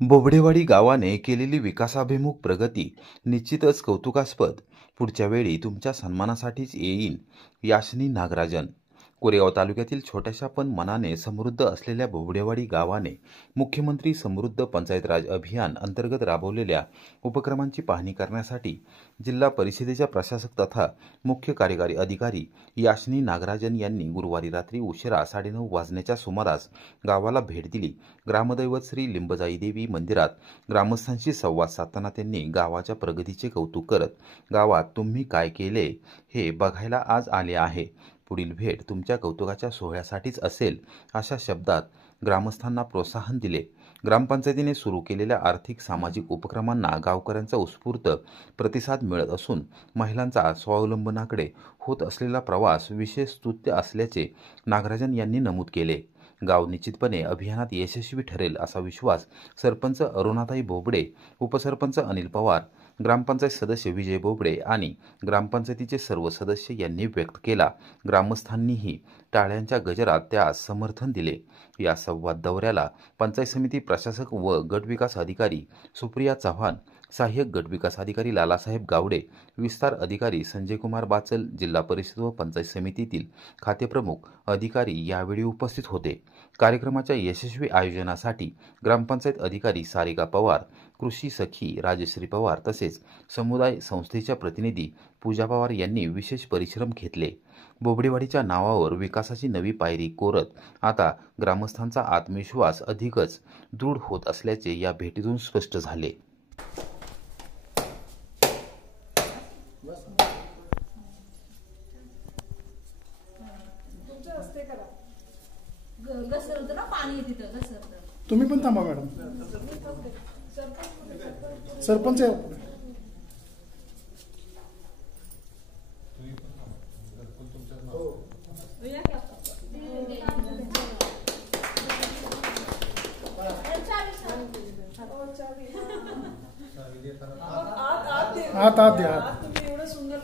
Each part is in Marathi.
बोबडेवाडी गावाने केलेली विकासाभिमुख प्रगती निश्चितच कौतुकास्पद. पुढच्या वेळी तुमच्या सन्मानासाठीच येईन. यास्नी नागराजन. कोरेगाव तालुक्यातील छोट्याशा पण मनाने समृद्ध असलेल्या बोबडेवाडी गावाने मुख्यमंत्री समृद्ध पंचायत राज अभियान अंतर्गत राबवलेल्या उपक्रमांची पाहणी करण्यासाठी जिल्हा परिषदेच्या प्रशासक तथा मुख्य कार्यकारी अधिकारी यास्नी नागराजन यांनी गुरुवारी रात्री उशिरा 9:30 वाजण्याच्या सुमारास गावाला भेट दिली. ग्रामदैवत श्री लिंबजाई देवी मंदिरात ग्रामस्थांशी संवाद साधताना त्यांनी गावाच्या प्रगतीचे कौतुक करत गावात तुम्ही काय केले हे बघायला आज आले आहे. पुढील भेट तुमच्या कौतुकाच्या सोहळ्यासाठीच असेल अशा शब्दात ग्रामस्थांना प्रोत्साहन दिले. ग्रामपंचायतीने सुरू केलेल्या आर्थिक सामाजिक उपक्रमांना गावकऱ्यांचा उत्स्फूर्त प्रतिसाद मिळत असून महिलांचा स्वावलंबनाकडे होत असलेला प्रवास विशेष स्तुत्य असल्याचे नागराजन यांनी नमूद केले. गाव निश्चितपणे अभियानात यशस्वी ठरेल असा विश्वास सरपंच अरुणाताई बोबडे, उपसरपंच अनिल पवार, ग्रामपंचायत सदस्य विजय बोबडे आणि ग्रामपंचायतीचे सर्व सदस्य यांनी व्यक्त केला. ग्रामस्थांनीही टाळ्यांच्या गजरात त्यास समर्थन दिले. या संवाद दौऱ्याला पंचायत समिती प्रशासक व गटविकास अधिकारी सुप्रिया चव्हाण, सहाय्यक गटविकास अधिकारी लालासाहेब गावडे, विस्तार अधिकारी संजय कुमार बाचल, जिल्हा परिषद व पंचायत समितीतील खातेप्रमुख अधिकारी यावेळी उपस्थित होते. कार्यक्रमाच्या यशस्वी आयोजनासाठी ग्रामपंचायत अधिकारी सारिका पवार, कृषी सखी राजश्री पवार तसेच समुदाय संस्थेच्या प्रतिनिधी पूजा पवार यांनी विशेष परिश्रम घेतले. बोबडेवाडीच्या नावावर विकासाची नवी पायरी कोरत आता ग्रामस्थांचा आत्मविश्वास अधिकच दृढ होत असल्याचे या भेटीतून स्पष्ट झाले. तुम्ही पण थांबा मॅडम. सरपंच हात हात द्या. तुम्ही एवढं सुंदर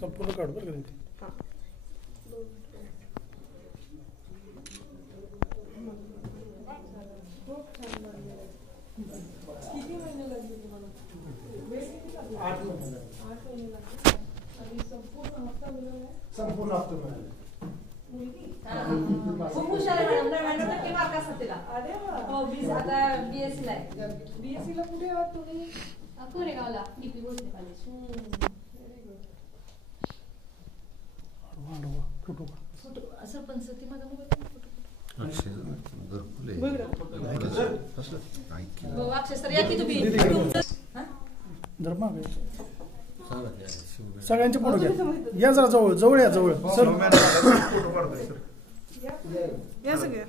संपूर्ण काढ बरं का. किती महिने लागले तुम्हाला? 8 महिने. 8 महिने लागले आणि संपूर्ण हप्ता मिळाला. संपूर्ण हप्ता मिळाला. खूप हुशार आहे मॅडम. 99% मार्क असतात तिला. अरे वा. हो, 20 आता बीएससी ला आहे. बीएससी ला कुठे आहात तुम्ही? कोरेगावला डीपी बोलते college. Very good. Photo sarpanch ती माझा मोबाईल सगळ्यांचे फोटो घ्या. या जरा जवळ जवळ या जवळ सर. या सगळ्या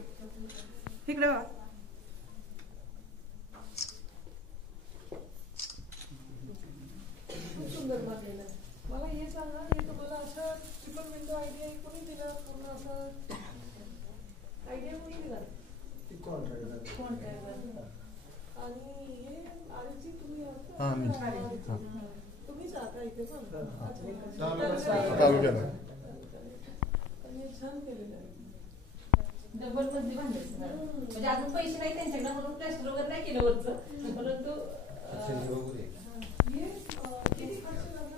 इकडे वा. खूप सुंदर बांधलेलं आहे. मला हे सांगा, हे तुम्हाला असं ट्रिपल विंडो आयडिया कोणी दिला? पूर्ण असं आयडिया कोणी दिला? आणि हे आरची तुम्ही तुम्हीच आता इथे पण छान केलेलं आहे. डबल मजली बांधायचं म्हणजे अजून पैसे नाही त्यांच्याकडे म्हणून प्लॅस्टर वगैरे नाही केलं वरचं. परंतु किती खर्च लागला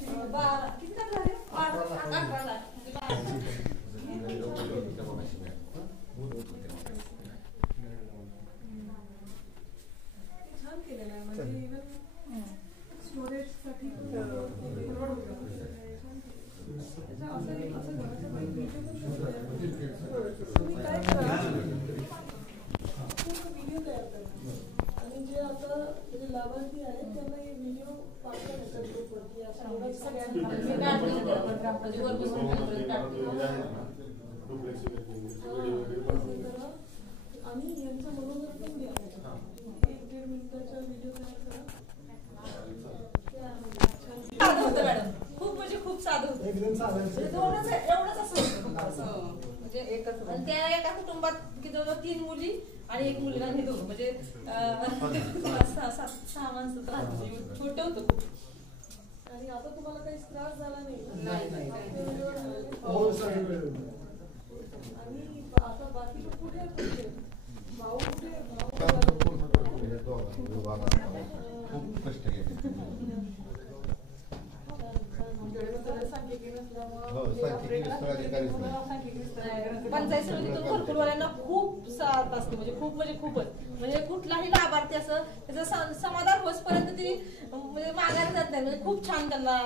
तुम्हाला? किती झाले? 11 लाख. छान केलेलं आहे. म्हणजे इव्हन स्टोरेज साठी व्हिडिओ तयार करतो आणि जे आता म्हणजे लाभार्थी आहेत त्यांना हे व्हिडिओ पाठवण्याचा ग्रुपवरती आणि यांचं मनोरंजन द्या. 1-1.5 मिनिटाचा व्हिडिओ तयार करा. खूप म्हणजे खूप साधं एवढंच असं म्हणजे एकच. त्या एका कुटुंबात की जवळजवळ 3 मुली आणि 1 मुलगा आणि 2 म्हणजे 6 माणसं छोटे होतो आणि आता तुम्हाला काही त्रास झाला नाही आणि आता बाकी कुठे भाऊ खूप कष्ट घेतले पंचायत समितीतून घरकुलवाल्यांना खूप साथ असते म्हणजे खूपच म्हणजे कुठलाही लाभार्थी असं त्याचं समाधान होईपर्यंत ती म्हणजे मागायला जात नाही म्हणजे खूप छान त्यांना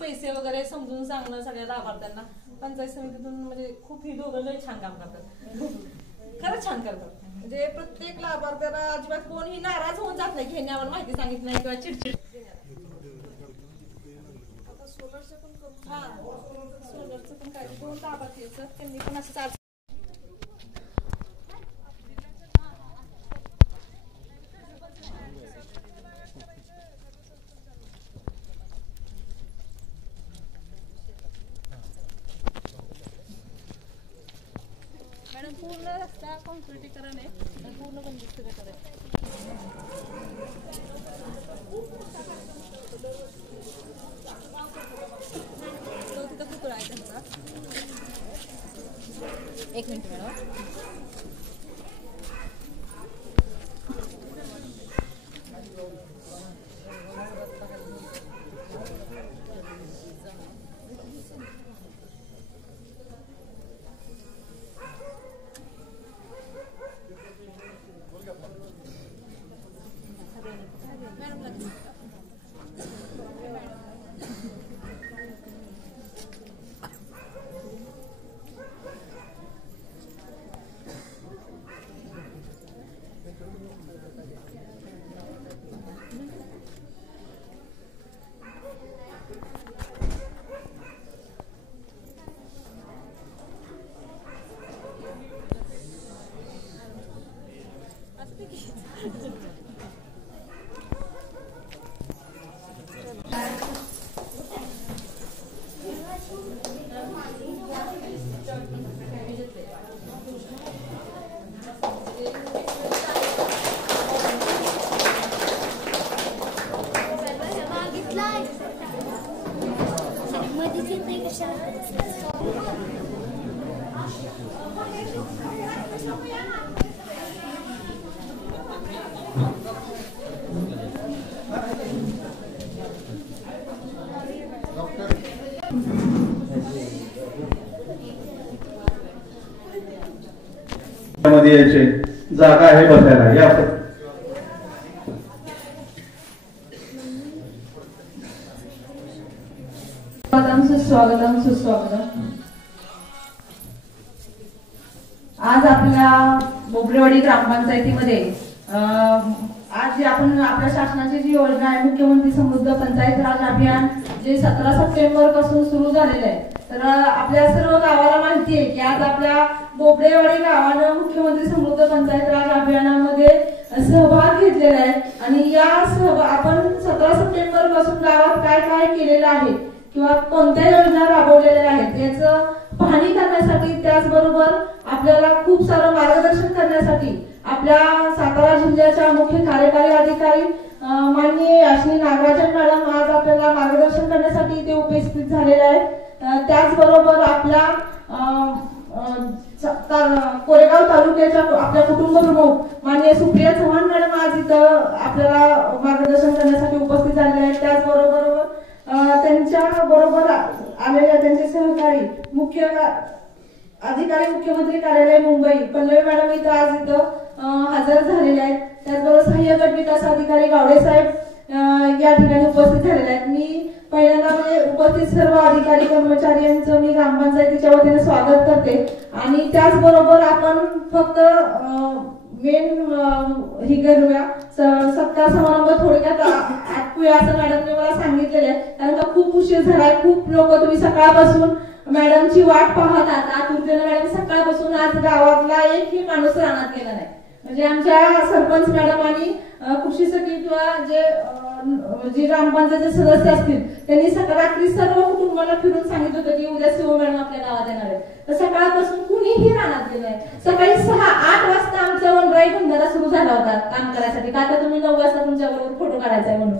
पैसे वगैरे समजून सांगणं सगळ्या लाभार्थ्यांना पंचायत समितीतून म्हणजे खूप ही दोघं लय छान काम करतात खरंच छान करतात म्हणजे प्रत्येक लाभार्थ्याला अजिबात कोणीही नाराज होऊन जात नाही घेण्यावर माहिती सांगितली नाही किंवा चिडचिड सोलरचं पण काय 2 लाभार्थी त्यांनी पण असं मॅडम पूर्ण रस्ता कॉन्क्रिटीकरण आहे पूर्ण बंदिस्त करायचं एक मिनिट मॅडम मध्ये यायचे जागा आहे बसायला या सुस्वागतम आज आपल्या बोबडेवाडी ग्रामपंचायतीमध्ये आज जे आपण आपल्या शासनाची जी योजना आहे मुख्यमंत्री समृद्ध पंचायत राज अभियान जे 17 सप्टेंबर पासून सुरू झालेलं आहे तर आपल्या सर्व गावाला माहिती आहे की आज आपल्या बोबडेवाडी गावानं मुख्यमंत्री समृद्ध पंचायत राज अभियानामध्ये सहभाग घेतलेला आहे आणि या आपण 17 सप्टेंबर पासून गावात काय काय केलेलं आहे किंवा कोणत्या योजना राबवलेल्या आहेत याचं पाहणी करण्यासाठी त्याचबरोबर आपल्याला खूप सारं मार्गदर्शन करण्यासाठी आपल्या सातारा जिल्ह्याच्या मुख्य कार्यकारी अधिकारी माननीय याशिनी नागराजन मॅडम आज आपल्याला मार्गदर्शन करण्यासाठी इथे उपस्थित झालेले आहेत त्याचबरोबर आपल्या कोरेगाव तालुक्याच्या आपल्या कुटुंब प्रमुख माननीय सुप्रिया चव्हाण मॅडम आज इथं आपल्याला मार्गदर्शन करण्यासाठी उपस्थित झालेले आहेत त्याचबरोबर त्यांच्या बरोबर आलेल्या त्यांचे सहकारी मुख्य अधिकारी मुख्यमंत्री कार्यालय मुंबई पल्लवी मॅडम इथं आज इथं हजर झालेले आहेत त्याचबरोबर सहाय्य गट विकास अधिकारी गावडे साहेब या ठिकाणी उपस्थित झालेले आहेत मी पहिल्यांदा म्हणजे उपस्थित सर्व अधिकारी कर्मचारी यांचं मी ग्रामपंचायतीच्या वतीने स्वागत करते आणि त्याचबरोबर आपण फक्त मेन ही करूया सत्कार समारंभ थोडक्यात आटपूया असं मॅडमने मला सांगितलेलं आहे कारण का खूप उशीर झालाय खूप लोक तुम्ही सकाळपासून मॅडमची वाट पाहत आहात आतुरतेने मॅडम सकाळपासून आज गावातला एकही माणूस राहणार गेला नाही म्हणजे आमच्या सरपंच मॅडम आणि कृषी सखी किंवा जे ग्रामपंचायतचे सदस्य असतील त्यांनी रात्री सर्व कुटुंबाला फिरून सांगितलं होतं की उद्या सीओ मॅडम आपल्या गावात येणार आहे. तर सकाळपासून कुणीही रानात गेलं नाही. सकाळी 6-8 वाजता आमचा वनराई बंधारा सुरू झाला होता काम करायसाठी. का तर तुम्ही 9 वाजता तुमच्याबरोबर फोटो काढायचा आहे म्हणून.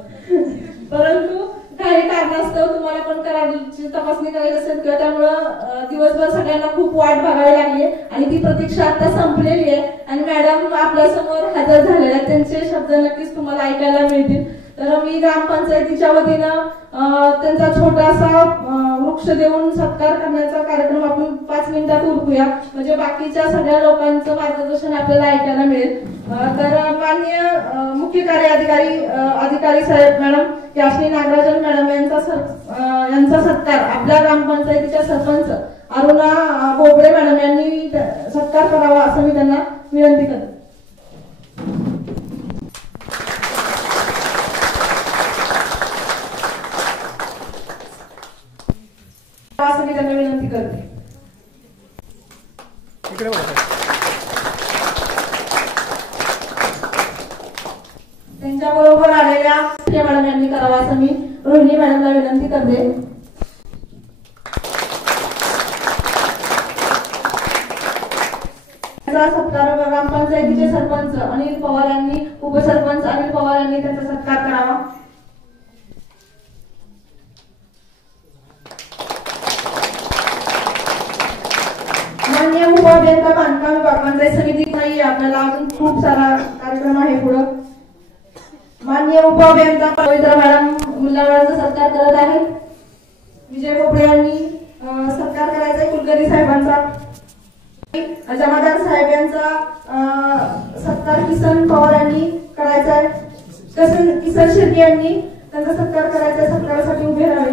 परंतु काही कारणास्तव तुम्हाला पण करायची तपासणी करायची असेल किंवा त्यामुळं दिवसभर सगळ्यांना खूप वाट बघावी लागली आणि ती प्रतीक्षा आता संपलेली आहे आणि मॅडम आपल्या समोर हजर झालेल्या आहेत. त्यांचे शब्द नक्कीच तुम्हाला ऐकायला मिळतील. तर मी ग्रामपंचायतीच्या वतीनं त्यांचा छोटासा वृक्ष देऊन सत्कार करण्याचा कार्यक्रम आपण 5 मिनिटात उरकूया, म्हणजे बाकीच्या सगळ्या लोकांचं मार्गदर्शन आपल्याला ऐकायला मिळेल. तर माननीय मुख्य कार्य अधिकारी साहेब मॅडम यास्नी नागराजन मॅडम यांचा सत्कार आपल्या ग्रामपंचायतीच्या सरपंच अरुणा बोबडे मॅडम यांनी सत्कार करावा असं मी त्यांना विनंती करते. असं मी त्यांना विनंती करते. त्यांच्याबरोबर आलेल्या मॅडम यांनी करावा असं मी रोहिणी मॅडमला विनंती करते. सत्कार ग्रामपंचायतीचे सरपंच अनिल पवार यांनी, उपसरपंच अनिल पवार यांनी त्यांचा सत्कार करावा. माननीय उपअभियंता बांधकाम विभाग पंचायत समिती नाही, आपल्याला अजून खूप सारा कार्यक्रम आहे पुढे. माननीय उपअभियंता पवित्र मॅडम मुलांचा सत्कार करत आहे. विजय बोबडे यांनी सत्कार करायचा आहे. कुलकर्णी साहेबांचा, जमादार साहेब यांचा सत्कार किसन पवार यांनी करायचा आहे. किसन शेट्टी यांनी त्यांचा सत्कार करायचा आहे. सत्कारासाठी उभे राहावे.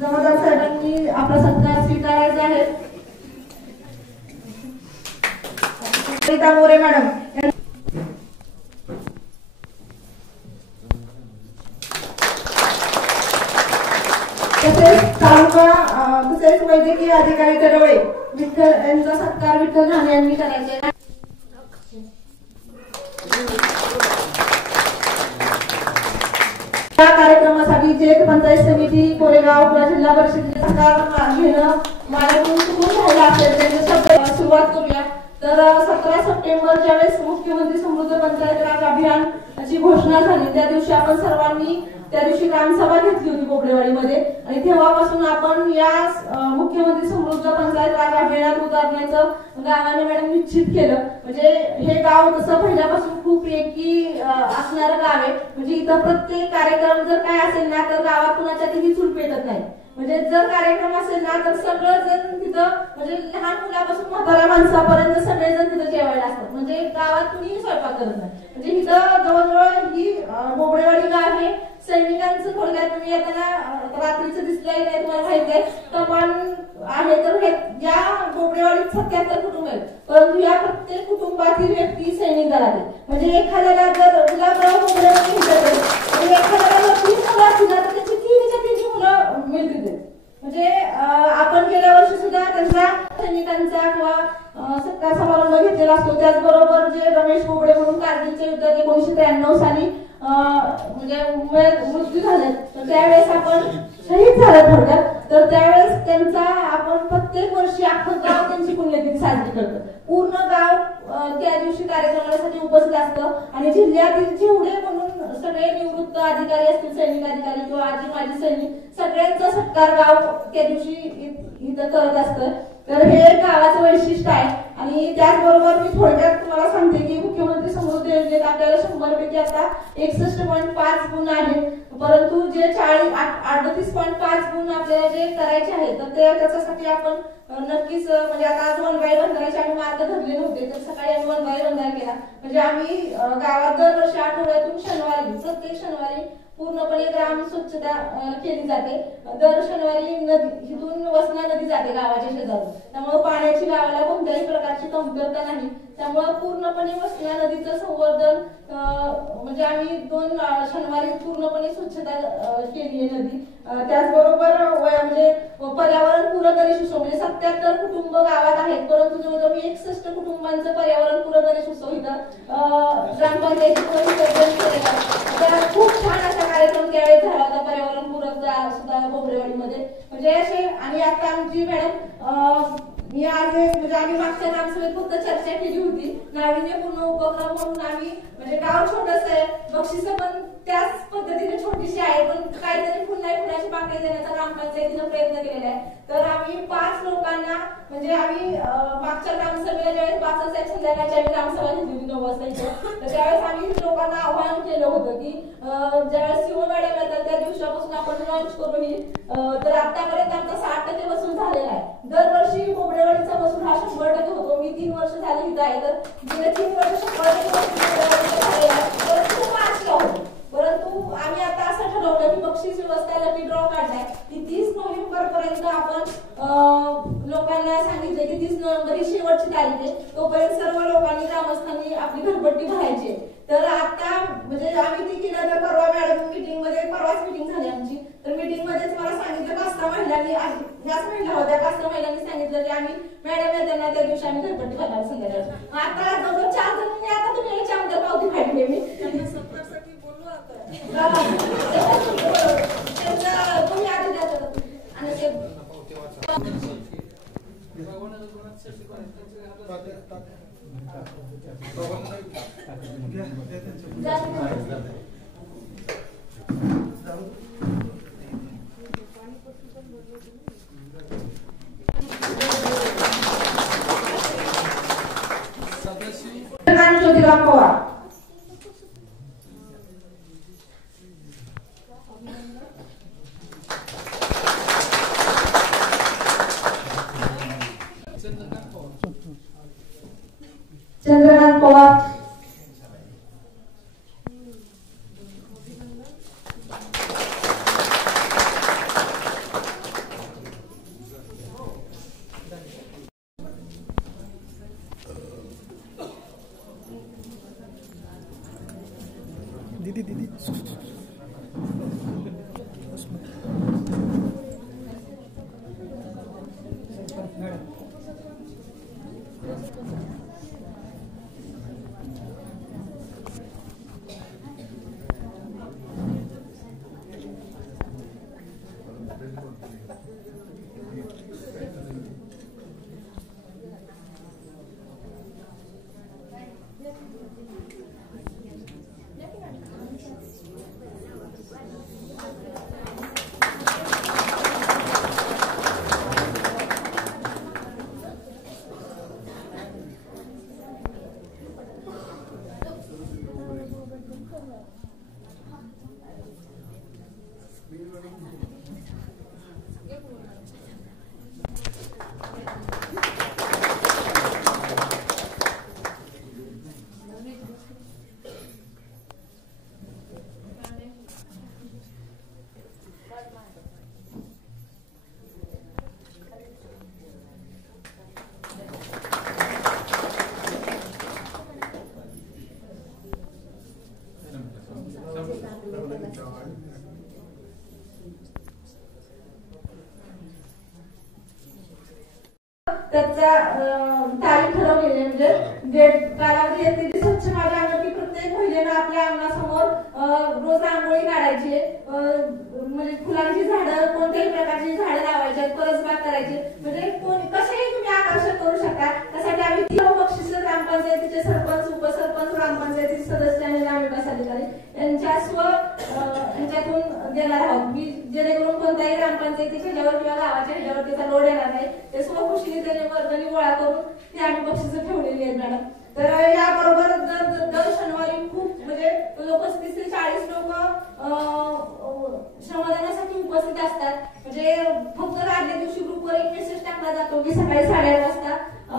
जमादार साहेबांनी आपला सत्कार स्वीकारायचा आहे. सरिता मोरे मॅडम, तसेच वैद्यकीय अधिकारी दरवळे विठ्ठल यांचा सत्कार विठ्ठल ठाणे यांनी करायचा आहे. या कार्यक्रमासाठी जेठ पंचायत समिती कोरेगाव किंवा जिल्हा परिषदेचे सत्कार घेणं माझ्याकडून चुकून झालं असेल त्यांचे शब्द सुरुवात करूया. तर 17 सप्टेंबर ज्यावेळेस मुख्यमंत्री समृद्ध पंचायत राज अभियानची घोषणा झाली त्या दिवशी आपण सर्वांनी त्या दिवशी ग्रामसभा घेतली होती बोबडेवाडीमध्ये आणि तेव्हापासून आपण या मुख्यमंत्री समृद्ध पंचायत राज अभियानात उतरण्याचं गावाने मॅडम निश्चित केलं. म्हणजे हे गाव तसं पहिल्यापासून खूप एकी असणारं गाव आहे. म्हणजे इथं प्रत्येक कार्यक्रम जर काय असेल ना तर गावात कुणाच्या तिथे चूल पेटत नाही. म्हणजे जर कार्यक्रम असेल ना तर सगळेजण तिथं म्हणजे लहान मुलापासून म्हाताऱ्या माणसापर्यंत सगळेजण तिथं जेवायला असतात. म्हणजे गावात कुणीही स्वयंपाक करत नाही. म्हणजे इथं जवळजवळ ही बोबडेवाडी गाव आहे. सैनिकांचं थोडक्यात तुम्ही येताना रात्रीचं दिसलंय नाही तुम्हाला माहिती आहे कमान आहे. तर या बोबडेवाडीत 77 कुटुंब आहेत, परंतु या प्रत्येक कुटुंबातील व्यक्ती सैनिक दलात आहे. म्हणजे एखाद्याला जर गुलाबराव बोबडेवाडी म्हणजे एखाद्याला जर 3 मुलं असतील तर त्याची 3 मुलं मिळतील. म्हणजे आपण गेल्या वर्षी सुद्धा त्यांचा सैनिकांचा किंवा सत्कार समारंभ घेतलेला असतो. त्याचबरोबर जे रमेश बोबडे म्हणून कारगिलच्या युद्धात 1993 साली म्हणजे मृत्यू झाले तर त्यावेळेस आपण शहीद झाले थोडक्यात. तर त्यावेळेस त्यांचा आपण प्रत्येक वर्षी अख्खं गाव त्यांची पुण्यतिथी साजरी करतो. पूर्ण गाव त्या दिवशी कार्यक्रमासाठी उपस्थित असतं आणि जिल्ह्यातील जेवढे म्हणून सगळे निवृत्त अधिकारी असतील, सैनिक अधिकारी किंवा आजी माजी सैनिक सगळ्यांचा सत्कार गाव त्या दिवशी इथं करत असतं. तर हे गावाचं वैशिष्ट्य आहे. आणि त्याचबरोबर मी थोडक्यात तुम्हाला सांगते की मुख्यमंत्री समृद्धी योजनेत आपल्याला 100 पैकी आता 61.5 गुण आहेत, परंतु जे 38.5 गुण आपल्याला जे करायचे आहेत तर त्याच्यासाठी आपण नक्कीच म्हणजे आता आज वनराई बंधाऱ्याचे आम्ही मार्ग धरले नव्हते तर सकाळी आम्ही वनराई बंधारा केला. म्हणजे आम्ही गावात दरवर्षी आठवड्यातून शनिवारी प्रत्येक शनिवारी पूर्णपणे ग्राम स्वच्छता केली जाते. दर शनिवारी नदी इथून वसना नदी जाते गावाच्या शेजारून, त्यामुळे पाण्याची गावाला कोणत्याही प्रकारची कमतरता नाही. त्यामुळे पूर्णपणे वसना नदीचं संवर्धन म्हणजे आम्ही 2 शनिवारी पूर्णपणे स्वच्छता केली आहे नदी. त्याचबरोबर म्हणजे पर्यावरणपूरक गणेश उत्सव म्हणजे 77 कुटुंब गावात आहेत, परंतु जवळजवळ 61 कुटुंबांचं पर्यावरणपूरक गणेश उत्सव इथं ग्रामपंचायतीमध्ये विसर्जन केलेलं आहे. तर खूप छान असा कार्यक्रम त्यावेळेस झाला होता पर्यावरणपूरक सुद्धा बोबडेवाडीमध्ये. म्हणजे असे आणि आता आमची मॅडम मी आज म्हणजे आम्ही मागच्या ग्रामसभेत फक्त चर्चा केली होती, नाविन्यपूर्ण उपक्रम म्हणून आम्ही म्हणजे गाव छोटस आहे, बक्षिसं पण त्याच पद्धतीने छोटीशी आहे, पण काहीतरी फुलाची पाकळी देण्याचा ग्रामपंचायतीनं प्रयत्न केलेला आहे. तर आम्ही 5 लोकांना म्हणजे आम्ही मागच्या ग्रामसभेला ज्यावेळेस 5 साहेब संध्याकाळची आम्ही ग्रामसभा घेतली 9 वाजता इथं, तर त्यावेळेस आम्ही लोकांना आवाहन केलं होतं की ज्यावेळेस सीओ मॅडम येतात त्या दिवसापासून आपण लॉन्च करू ही. तर आतापर्यंत आमचा 60% वसूल झालेला आहे. दरवर्षी बोबडेवाडीचा वसूल हा 100% होतो. मी 3 वर्ष झाले इथं आहे, तर गेले 3 वर्ष 100% वसूल झालेला आहे. खूप आशा होतो, परंतु आम्ही आता असं ठरवलं की बक्षीस व्यवस्था लकी ड्रॉ काढलाय की 30 नोव्हेंबर पर्यंत आपण लोकांना सांगितलं की 30 नोव्हेंबर ही शेवटची तारीख आहे, तोपर्यंत सर्व लोकांनी ग्रामस्थांनी आपली घरपट्टी भरायची. तर आता म्हणजे आम्ही ती केलं, तर परवा मॅडम मीटिंग मध्ये परवाच मीटिंग झाली आमची, तर मीटिंग मध्येच मला सांगितलं 5 महिलांनी याच महिला होत्या 5 महिलांनी सांगितलं की आम्ही मॅडम येताना त्या दिवशी आम्ही घरपट्टी भरणार संध्याकाळी. आता जवळजवळ 4 जणांनी आता तुम्ही याच्या अगोदर पावती फाडली मी तुम्ही आधी द्या आणि ते ज्योतिराव पवार, चंद्रकांत पवार, दीदी त्याचा तारीख ठरवलेली म्हणजे डेट कालावधी येते ती स्वच्छ माझ्या अंगात की प्रत्येक महिलेनं आपल्या अंगणासमोर रोज रांगोळी काढायची, म्हणजे फुलांची झाडं कोणत्याही प्रकारची झाडं लावायची, परसबाग करायची, म्हणजे कसेही तुम्ही आकर्षण करू शकता. त्यासाठी आम्ही 3 बक्षिस ग्रामपंचायतीचे सरपंच, उपसरपंच, ग्रामपंचायतीचे सदस्य आणि ग्रामविकास अधिकारी यांच्यातून देणार आहोत. मी जेणेकरून कोणत्याही ग्रामपंचायतीच्या ह्याच्यावर किंवा गावाच्या ह्याच्यावर त्याचा लोड येणार नाही, ते स्वखुशीने त्याने वर्गणी गोळा करून ते आम्ही बक्षिसं ठेवलेली आहेत मॅडम. तर याबरोबर दर शनिवारी खूप म्हणजे 35 ते 40 लोक श्रमदानासाठी उपस्थित असतात. म्हणजे फक्त आदल्या दिवशी ग्रुपवर एक मेसेज टाकला जातो की सकाळी 8:30 वाजता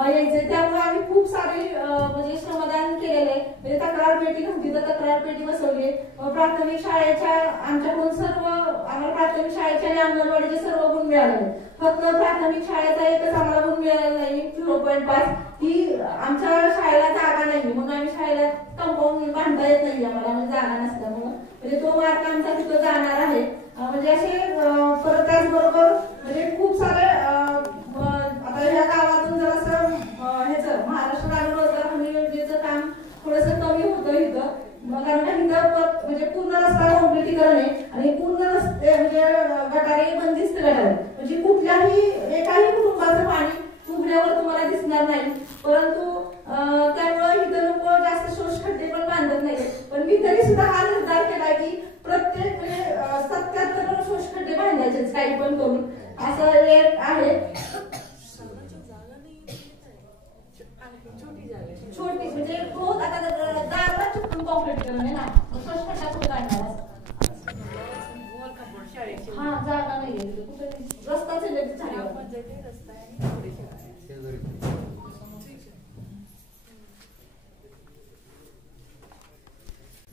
यायचे. त्यामुळे आम्ही खूप सारे म्हणजे श्रमदान केलेले, म्हणजे तक्रार पेटी नव्हती तर तक्रार पेटी बसवली. प्राथमिक शाळेच्या आमच्याकडून सर्व आम्हाला प्राथमिक शाळेच्या आणि अंगणवाडीचे सर्व गुण मिळाले. फक्त प्राथमिक शाळेचा एकच आम्हाला गुण मिळाला नाही 0.5 ही आमच्या शाळेला जागा नाही, म्हणून आम्ही शाळेला कंपाऊंड बांधता येत नाही आम्हाला, म्हणजे जागा नसल्यामुळे, म्हणजे तो मार्क आमचा तिथं जाणार आहे. म्हणजे असे परत त्याचबरोबर म्हणजे खूप सारे आता ह्या गावातून जर असं ह्याचं महाराष्ट्र ग्रामीण रोजगार हमी योजनेचं काम थोडंसं कमी होतं इथं, कारण इथं म्हणजे पूर्ण रस्ता कॉम्प्लिटीकरण आहे आणि पूर्ण रस्ते म्हणजे गटारे बंदिस्त गटारे, म्हणजे कुठल्याही एकाही कुटुंबाचं पाणी उघड्यावर तुम्हाला दिसणार नाही. परंतु त्यामुळे इथं लोक जास्त शोषखड्डे पण बांधत नाही. पण मी तरी सुद्धा हा निर्धार केला की प्रत्येक म्हणजे 77 शोषखड्डे बांधायचे काही पण करून, असं एक आहे. छोटी म्हणजे बहुत आता दाराला चिपकून कॉम्प्लीट करून आहे ना, शोषखड्डा कुठे काढणार? हा जागा नाहीये कुठे, रस्ताच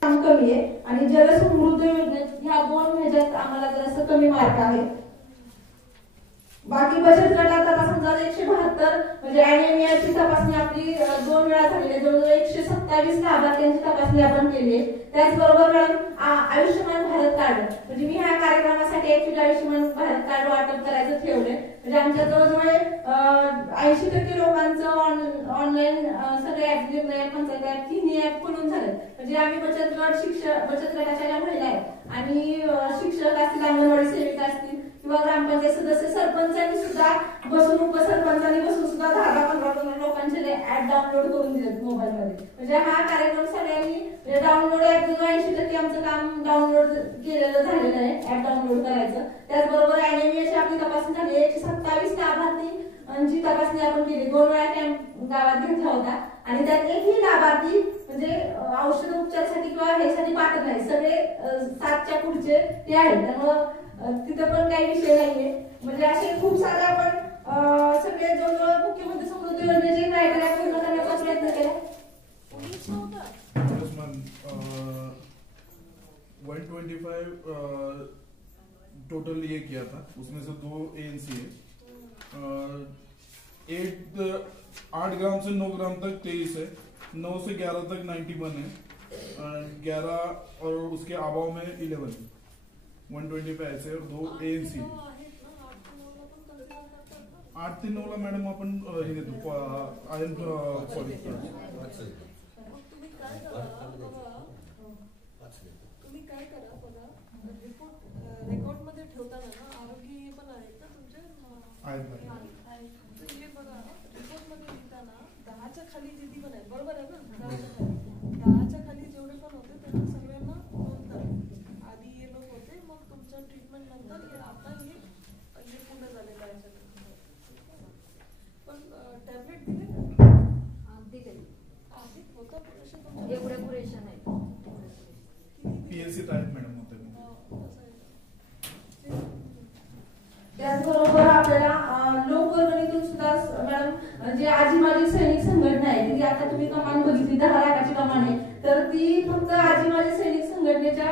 काम कमी आहे. आणि जलसमृद्धी योजनेत ह्या 2 ह्याच्यात आम्हाला जरासं कमी मार्क आहे. बाकी बचत गटात आता समजा 172 म्हणजे अॅनिमियाची तपासणी आपली 2 वेळा झालेली आहे. जवळजवळ 127 लाभार्थ्यांची तपासणी आपण केली आहे. त्याचबरोबर मॅडम आयुष्यमान भारत कार्ड म्हणजे मी ह्या कार्यक्रमासाठी ऍक्च्युली आयुष्यमान भारत कार्ड वाटप करायचं ठेवलंय. म्हणजे आमच्या जवळजवळ 80% लोकांचं ऑनलाईन सगळे ऍप, निर्णय पंचायत ऍप, तिन्ही ऍप खोलून झाले. म्हणजे आम्ही बचत गटाच्या ज्या महिला आहेत आणि शिक्षक असतील, अंगणवाडी सेविका असतील किंवा ग्रामपंचायत सदस्य, सरपंचांनी सुद्धा बसून, उपसरपंचांनी बसून सुद्धा 10-15 लोकांचे ऍप डाउनलोड करून दिलेत मोबाईल मध्ये. म्हणजे हा कार्यक्रम सगळ्यांनी डाउनलोड ऍप 80% आमचं काम डाउनलोड केलेलं झालेलं आहे, ऍप डाउनलोड करायचं. त्याचबरोबर अॅनिमियाची आपली तपासणी झाली. 127 लाभार्थींची तपासणी आपण केली. 2 वेळा कॅम्प गावात घेतला होता आणि त्यात एकही लाभार्थी म्हणजे औषध उपचारासाठी किंवा ह्यासाठी पात्र नाही. सगळे 7च्या पुढचे ते आहेत, त्यामुळं तिथं पण काही विषय नाहीये. म्हणजे असे खूप सारे आपण सगळे जवळजवळ मुख्यमंत्री समृद्धी योजनेचे क्रायटेरिया पूर्ण करण्याचा प्रयत्न केला. 125 टोटल ये किया था, उसमें से 2 ANC है. 8 ग्राम से 9 ग्राम तक 23 है, 9 से 11 तक 91 है, 11 और उसके अभाव में 11 है. 125 ऐसे और 2 ANC. 8 ते 9 ला मॅडम आपण हे देतो आयन पॉलिश. तुम्ही काय करा बघा, रेकॉर्ड मध्ये ठेवताना ना आरोग्य पण आहेत ना तुमचे, हे बघा रिपोर्ट मध्ये लिहिताना 10च्या खाली जिथे पण आहेत, बरोबर आहे ना? 10च्या खाली जेवढे पण होते त्यांना सगळ्यांना नोंद करा. आधी हे लोक होते, मग तुमचं ट्रीटमेंट नंतर आता हे पूर्ण झालेलं आहे. पण टॅबलेट दिले होतं एवढ्या पुरेशा नाही. PLC टाइप मॅडम होते. त्याचबरोबर आपल्याला लोकवर्गणीतून सुद्धा मॅडम जे आजी माजी सैनिक संघटना आहे, ती आता तुम्ही कमान बघितली 10 लाखाची कमान आहे, तर ती फक्त आजी माजी सैनिक संघटनेच्या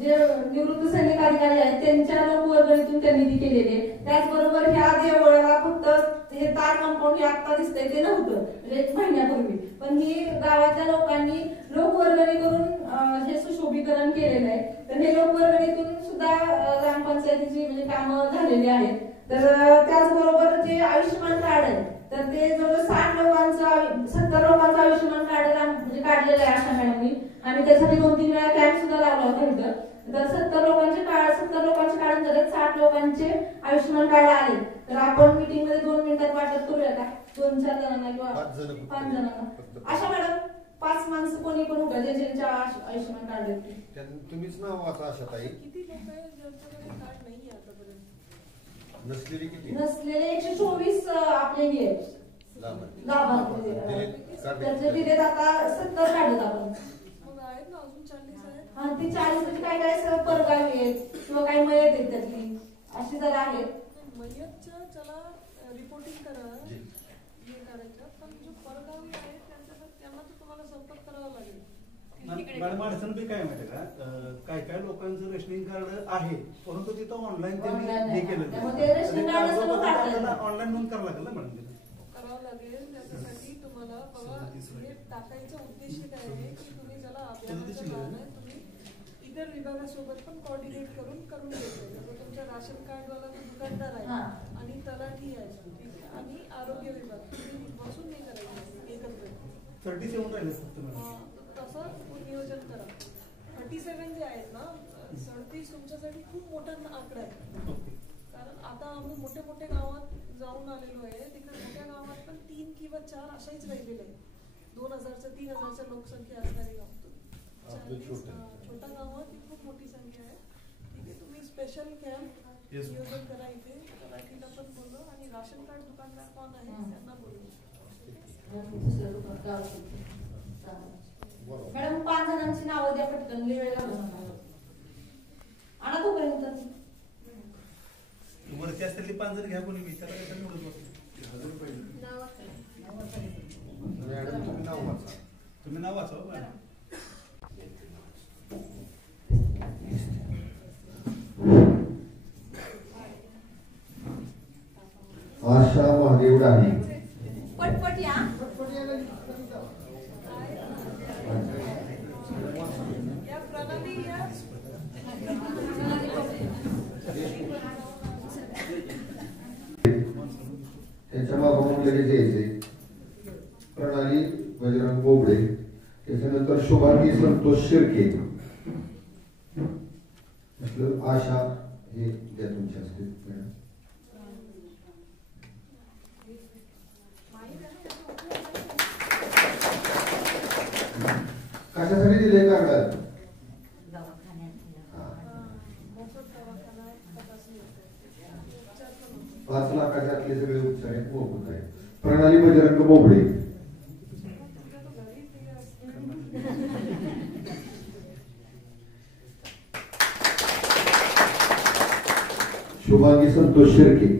जे निवृत्त सैनिक अधिकारी आहेत त्यांच्या लोकवर्गणीतून त्यांनी ती केलेली आहे. त्याचबरोबर ह्या देवळाला फक्त हे तार कंपाऊंड हे आता दिसतंय ते नव्हतं म्हणजे 1 महिन्यापूर्वी, पण ही गावातल्या लोकांनी लोकवर्गणी करून हे सुशोभीकरण केलेलं आहे. तर हे लोकवर्गणीतून सुद्धा ग्रामपंचायतीची म्हणजे कामं झालेली आहेत. तर त्याचबरोबर जे आयुष्यमान कार्ड आहे तर ते जवळ 60 लोकांचं 70 लोकांचं आयुष्यमान कार्ड म्हणजे काढलेलं आहे आशा मॅडमनी. आणि त्यासाठी 2-3 वेळा कॅम्प सुद्धा लावला होता इथं. तर 70 लोकांचे काढून झाले, 60 लोकांचे आयुष्यमान कार्ड आले. तर आपण मीटिंग मध्ये 2 मिनिटात वाटप करूया का? 2-4 जणांना किंवा 5 जणांना अशा मॅडम 5 माणसं कोणी पण उभा ज्यांच्या आयुष्यमान कार्ड आहे. तुम्हीच नाव वाचा अशा ताई. किती लोक आहेत ज्यांच्याकडे कार्ड नाहीये आतापर्यंत? नसलेले किती? नसलेले 124 आपले हे लाभार्थी त्याचे दिलेत आता 70 काढलेत आपण. मग आहेत ना अजून 40 आहेत. हा ती 40 म्हणजे काय परगावी आहेत किंवा काही मयत आहेत त्यातली अशी जरा आहेत. मयतच्या चला रिपोर्टिंग करा हे करायचं, पण जो परगावी आहे त्यांना तर तुम्हाला संपर्क करावा लागेल. मॅडम अडचण बी काय माहिती का, काय काय लोकांचं रेशनिंग कार्ड आहे परंतु तिथं ऑनलाईन त्यांनी हे केलं ऑनलाईन नोंद करावं लागेल ना मॅडम. करावं लागेल. त्याच्यासाठी तुम्हाला बघा हे टाकायचा उद्देश काय आहे की तुम्ही ज्याला अभियानाचं काम आहे तुम्ही इथे इतर विभागासोबत पण कोऑर्डिनेट करून घेतलं. तुमच्या राशन कार्डवाला दुकानदार आहे आणि तलाठी आहे, ठीक आहे, आणि आरोग्य विभाग तुम्ही बसून नाही करायचं एकत्र 37 राहिले फक्त तसं नियोजन करा. 37 जे आहेत ना, 37 तुमच्यासाठी खूप मोठा आकडा आहे. कारण आता आम्ही मोठ्या गावात जाऊन आलेलो आहे, तिकडे मोठ्या गावात पण 3 किंवा 4 अशाच राहिलेले आहेत. 2000-3000 लोकसंख्या असणारे गाव. छोट्या गावात ही खूप मोठी संख्या आहे. ठीक आहे, तुम्ही स्पेशल कॅम्प नियोजन करा इथे, तलाठीला पण बोलवा आणि राशन कार्ड दुकानदार कोण आहे त्यांना बोलवा. मॅडम 5 जणांची नावं द्या पटकन, वेळ लागला आणा तोपर्यंत. वरती असलेली 5 जण घ्या, कोणी विचारा कसं निवडत बसले. मॅडम तुम्ही नाव वाचा. तुम्ही नाव वाचा मॅडम. आशा महादेव डाणे. पटपट या. या प्रणाली या त्यांच्या मागून लगेच यायचे प्रणाली बजरंग बोबडे, त्याच्यानंतर शुभांगी संतोष शिर्के. आशा हे द्या तुमच्या हस्ते मॅडम. कशासाठी दिले कागद? 5 लाखाच्यातले सगळे उपचार मोफत आहे. प्रणाली बजरंग बोबडे. शुभांगी संतोष शिर्के.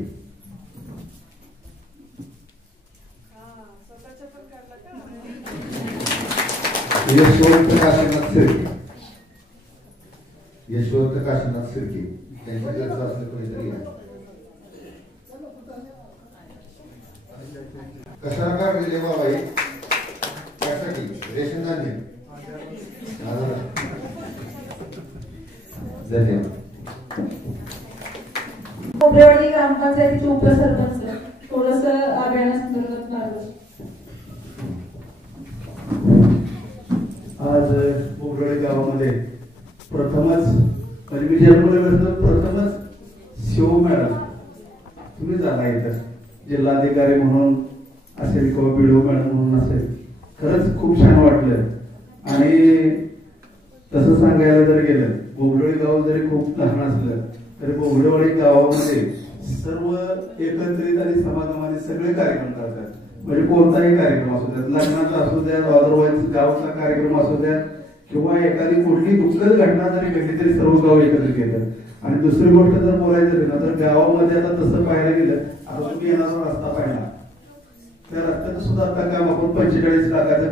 यशवंत काशीनाथ शिर्के. यशवंत काशीनाथ शिर्के त्यांच्या घरचं असलं कोणीतरी आहे. कशाला काढलेले बाबा हे? त्यासाठी रेशन धान्य. धन्यवाद. बोबडेवाडी ग्रामपंचायतीचे उपसरपंच थोडस अभियानासंदर्भात मार्गदर्शन. आज बोबडेवाडी गावामध्ये प्रथमच शिव मॅडम तुम्ही जाणार इथं जिल्हाधिकारी म्हणून असेल किंवा बीडीओ मॅडम म्हणून असेल. खरंच खूप छान वाटलं. आणि तसं सांगायला जर गेलं, बोबडेवाडी गाव जरी खूप लहान असलं तरी बोबडेवाडी गावामध्ये सर्व एकत्रित आणि समागमाने सगळे कार्यक्रम करतात. म्हणजे कोणताही कार्यक्रम असू द्या, लग्नाचा असू द्या, अदरवाईज गावचा कार्यक्रम असू द्या, किंवा एखादी कुठली दुःखद घटना जरी घडली तरी सर्व गाव एकत्रित येतात. आणि दुसरी गोष्ट जर बोलायचं झाली ना, तर गावामध्ये आता तसं पाहायला गेलं, आता तुम्ही येणारा रस्ता पाहिला, त्या रस्त्याचं सुद्धा आता काम आपण 45 लाखाचं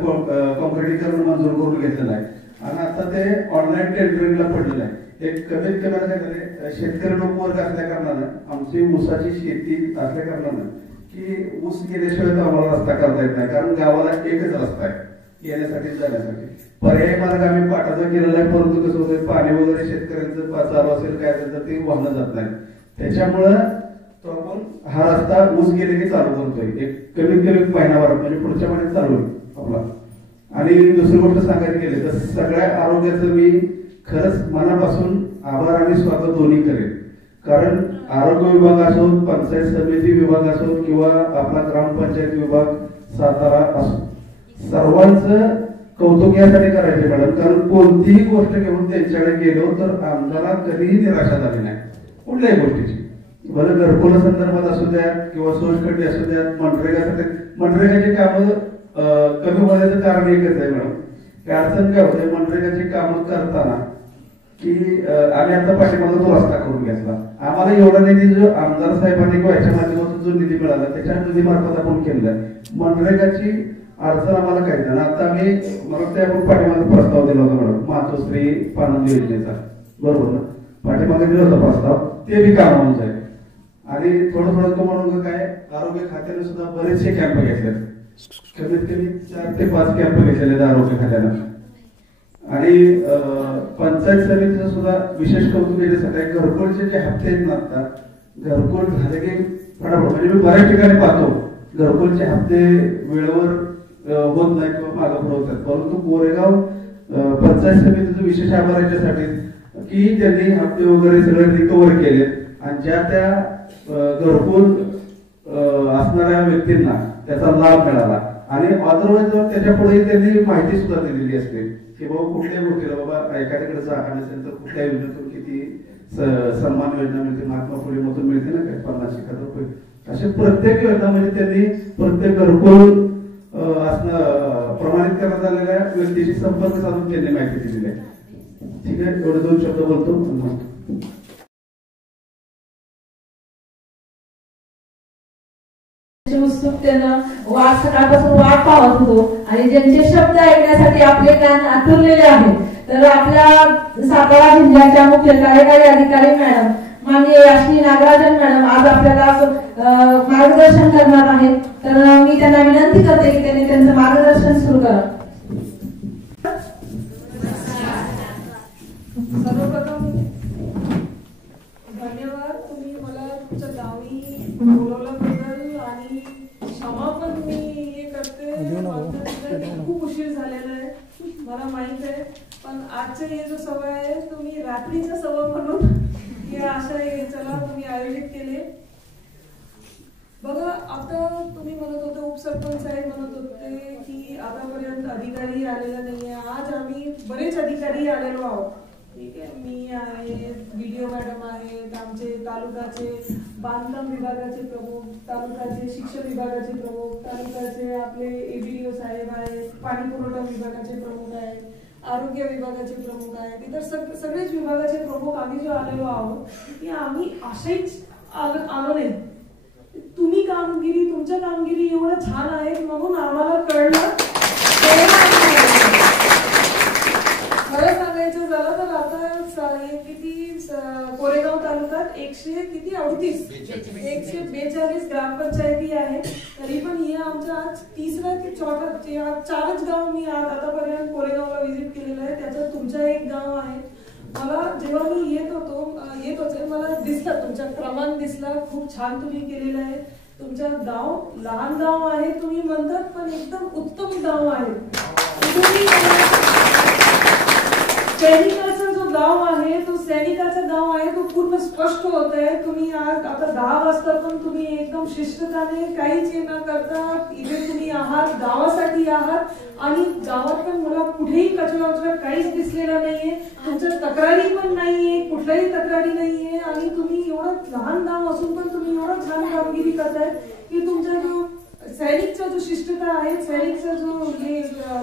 कॉन्क्रिटीकरण मंजूर करून घेतलेलं आहे. आणि आता ते ऑनलाईन टेंडरिंगला पडलेलं आहे. एक कमीत कमी काय शेतकरी लोकवर्ग असल्या कारणानं, आमची ऊसाची शेती असल्या कारणानं की ऊस गेल्याशिवाय तर आम्हाला रस्ता करता येत नाही. कारण गावाला एकच रस्ता आहे येण्यासाठी जाण्यासाठी. पर्यायी मार्ग आम्ही पाटाचा केलेला आहे, परंतु कसं होतं पाणी वगैरे शेतकऱ्यांचं चालू असेल काय असेल तर ते वाहनं जात नाही. त्याच्यामुळं तो आपण हा रस्ता ऊस गेले की चालू करतोय. एक कमीत कमी महिनाभर म्हणजे पुढच्या महिन्यात चालू होईल आपला. आणि दुसरी गोष्ट सांगायला गेले तर सगळ्या आरोग्याचं मी खरंच मनापासून आभार आणि स्वागत दोन्ही करेन. कारण आरोग्य विभाग असो, पंचायत समिती विभाग असो किंवा आपला ग्रामपंचायत विभाग सातारा असो, सर्वांचं कौतुक यासाठी करायचे मॅडम. कारण कोणतीही गोष्ट घेऊन त्यांच्याकडे गेलो तर आमदाराला कधीही निराशा झाली नाही कुठल्याही गोष्टीची. बरं घरकुल संदर्भात असू द्या किंवा सोयीस्कटी असू द्या, मनरेगाची कामं कमी होण्याचं कारण एकच आहे मॅडम. अडचण काय होते मनरेगाची कामं करताना की आम्ही आता पाठीमागे तो रस्ता करून घेतला. आम्हाला एवढा निधी जो आमदार साहेबांनी किंवा याच्या माध्यमातून जो निधी मिळाला त्याच्या निधीमार्फत आपण केलेला. मनरेगाची अडचण आम्हाला काय नाही. आता आम्ही मला ते आपण पाठीमागे प्रस्ताव दिला होता मॅडम, मातोश्री पानंद योजनेचा, बरोबर ना, पाठीमागे दिला होता प्रस्ताव, ते बी काम होऊन जाईल. आणि थोडं तो म्हणून काय आरोग्य खात्याने सुद्धा बरेचसे कॅम्प घेतले, कमीत कमी 4 ते 5 कॅम्प घेतलेले आरोग्य खात्यानं. आणि पंचायत समितीचं सुद्धा विशेष कौतुक याच्यासाठी घरकुलचे जे हप्ते आहेत ना, आता घरकुल झाले की फटाफट, म्हणजे मी बऱ्याच ठिकाणी पाहतो घरकुलचे हप्ते वेळेवर होत नाही किंवा मागं पुढे होतात, परंतु कोरेगाव पंचायत समितीचं विशेष आभार याच्यासाठी की त्यांनी हप्ते वगैरे सगळे रिकव्हर केले आणि ज्या त्या घरकुल असणाऱ्या व्यक्तींना त्याचा लाभ मिळाला. आणि अदरवाईज त्याच्या पुढे त्यांनी माहिती सुद्धा दिलेली असते की बाबा कुठल्याही गोष्टीला बाबा एखाद्याकडे जागा नसेल तर कुठल्या योजनेतून किती सन्मान योजना मिळते, महात्मा फुलेमधून मिळते ना काय 50,000 रुपये, असे प्रत्येक योजना म्हणजे त्यांनी प्रत्येक घरकुल असणं प्रमाणित करण्यात आलेल्या व्यक्तीशी संपर्क साधून त्यांनी माहिती दिलेली आहे. ठीक आहे, एवढे 2 शब्द बोलतो. उत्सुकतेनं सकाळपासून वाट पाहत होतो आणि ज्यांचे शब्द ऐकण्यासाठी आपले कान आतुरलेले आहेत. तर आपल्या सातारा जिल्ह्याच्या मुख्य कार्यकारी अधिकारी मॅडम माननीय याशिनी नागराजन मॅडम आज आपल्याला मार्गदर्शन करणार आहेत. तर मी त्यांना विनंती करते की त्यांनी त्यांचं मार्गदर्शन सुरू करा. सर्वप्रथम धन्यवाद, तुम्ही मला तुमच्या गावी बोलवल्याबद्दल आणि क्षमा पण मी हे करते, खूप उशीर झालेला आहे मला माहित आहे, पण आजच्या हे जो सवय आहे तुम्ही रात्रीच्या सवय म्हणून हे अशा चला तुम्ही आयोजित केले. बघा आता तुम्ही म्हणत होते, उपसरपंच साहेब म्हणत होते की आतापर्यंत अधिकारी आलेला नाहीये. आज आम्ही बरेच अधिकारी आलेलो आहोत. ठीक आहे, मी आहे, बीडीओ मॅडम आहेत, आमचे तालुक्याचे बांधकाम विभागाचे प्रमुख, तालुक्याचे शिक्षण विभागाचे प्रमुख, तालुक्याचे आपले एबीडीओ साहेब आहेत, पाणी पुरवठा विभागाचे प्रमुख आहेत, आरोग्य विभागाचे प्रमुख आहेत, इतर सगळेच विभागाचे प्रमुख आम्ही जो आलेलो आहोत की आम्ही असेच आलो नाही. तुम्ही कामगिरी, तुमच्या कामगिरी एवढं छान आहे म्हणून आम्हाला कळलं. खरं सांगायचं झालं तर आता किती कोरेगाव तालुक्यात 142 ग्रामपंचायती आहेत. तरी पण हे आमच्या आज 3रा की 4च गाव मी आतापर्यंत कोरेगावला व्हिजिट केलेलं आहे. त्याच्यात तुमचं एक गाव आहे. मला जेव्हा मी येत होते मला दिसलं, तुमचा क्रमांक दिसला, खूप छान तुम्ही केलेलं आहे. तुमचं गाव लहान गाव आहे तुम्ही म्हणतात, पण एकदम उत्तम गाव आहे. सैनिकाचा जो गाव आहे तो सैनिकाचा गाव आहे, तो पूर्ण स्पष्ट होत आहे. तुम्ही आज आता 10 वाजता पण तुम्ही एकदम शिस्तताने काहीच हे न करता इथे तुम्ही आहात, गावासाठी आहात आणि गावात पण मला कुठेही कचरा काहीच दिसलेला नाहीये. तुमच्या तक्रारी पण नाहीये, कुठल्याही तक्रारी नाहीये आणि तुम्ही एवढं लहान गाव असून पण तुम्ही एवढं छान कामगिरी करताय की तुमचा जो सैनिकचा जो शिष्टता आहे, सैनिकचा जो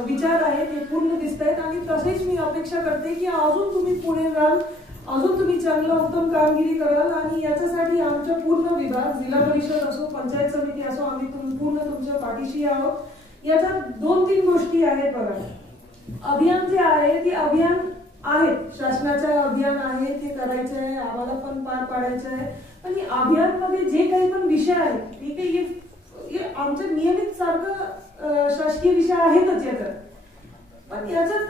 विचार आहे ते पूर्ण दिसत आहेत. आणि तसेच मी अपेक्षा करते की अजून तुम्ही पुढे जाल, अजून तुम्ही चांगलं उत्तम कामगिरी कराल आणि याच्यासाठी आमच्या पूर्ण विभाग, जिल्हा परिषद असो, पंचायत समिती असो, आम्ही पूर्ण तुमच्या पाठीशी आहोत. याच्यात 2-3 गोष्टी आहेत. बघा, अभियान जे आहे ते अभियान आहेत, शासनाचं अभियान आहे, ते करायचं आहे, आम्हाला पण पार पाडायचं आहे. आणि अभियानमध्ये जे काही पण विषय आहेत, ठीक आहे, हे आमच्या नियमित सारखं शासकीय विषय आहेतच याच्यात. पण याच्यात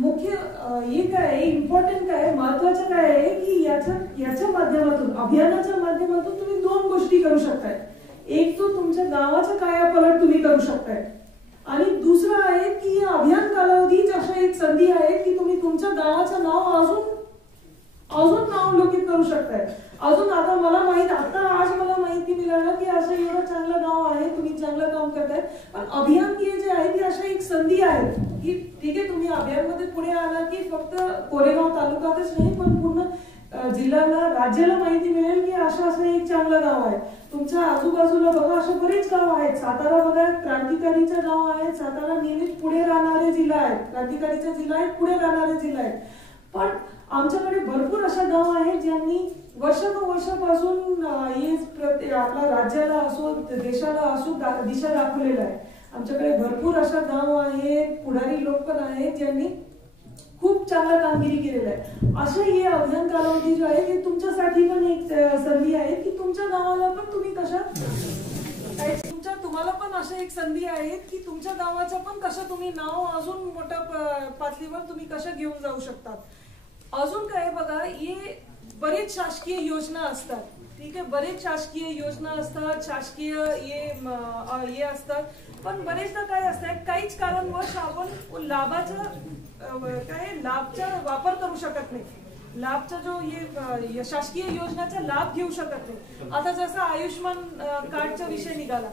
मुख्य हे काय आहे, इम्पॉर्टंट काय आहे, महत्वाचं काय आहे की याच्या माध्यमातून, अभियानाच्या माध्यमातून तुम्ही 2 गोष्टी करू शकताय. एक तो तुमच्या गावाचा कायापालट तुम्ही करू शकताय आणि दुसरं आहे की या अभियान कालावधीच अशा एक संधी आहे की तुम्ही तुमच्या गावाचं नाव अजून नावलौकिक करू शकताय. अजून आता मला आज मला माहिती मिळालं की असं एवढं चांगलं गाव आहे, तुम्ही चांगलं काम करताय. पण अभियान जे आहे ती अशा एक संधी आहे की ठीक आहे, तुम्ही अभियानमध्ये पुढे आला की फक्त कोरेगाव तालुक्यातच नाही पण पूर्ण जिल्ह्याला, राज्याला माहिती मिळेल की असं एक चांगलं गाव आहे. तुमच्या आजूबाजूला बघा असे बरेच गाव आहेत. सातारा बघा, क्रांतिकारीचं गाव आहे. सातारा नेहमीच पुढे राहणारे जिल्हा आहेत, क्रांतिकारीचा जिल्हा आहे, पुढे राहणारे जिल्हा आहेत. पण आमच्याकडे भरपूर अशा गाव आहेत ज्यांनी वर्षापासून आपल्या राज्याला असो, देशाला असो दिशा दाखवलेला आहे. आमच्याकडे भरपूर अशा गाव आहेत, पुढारी लोक पण आहेत ज्यांनी खूप चांगलं कामगिरी केलेलं आहे. असं हे अभियान कालावधी जो आहे ते तुमच्यासाठी पण एक संधी आहे की तुमच्या गावाला पण तुम्ही कशा तुम्हाला पण अशा एक संधी आहेत की तुमच्या गावाचं पण कसं तुम्ही नाव अजून मोठ्या पातळीवर तुम्ही कसं घेऊन जाऊ शकतात. अजून काय बघा, हे बरेच शासकीय योजना असतात, ठीक आहे, बरेच शासकीय योजना असतात, शासकीय हे असतात, पण बरेचदा काय असतात काहीच कारणवश आपण लाभचा वापर करू शकत नाही, लाभचा जो हे शासकीय योजनाचा लाभ घेऊ शकत नाही. आता जसं आयुष्मान कार्डचा विषय निघाला,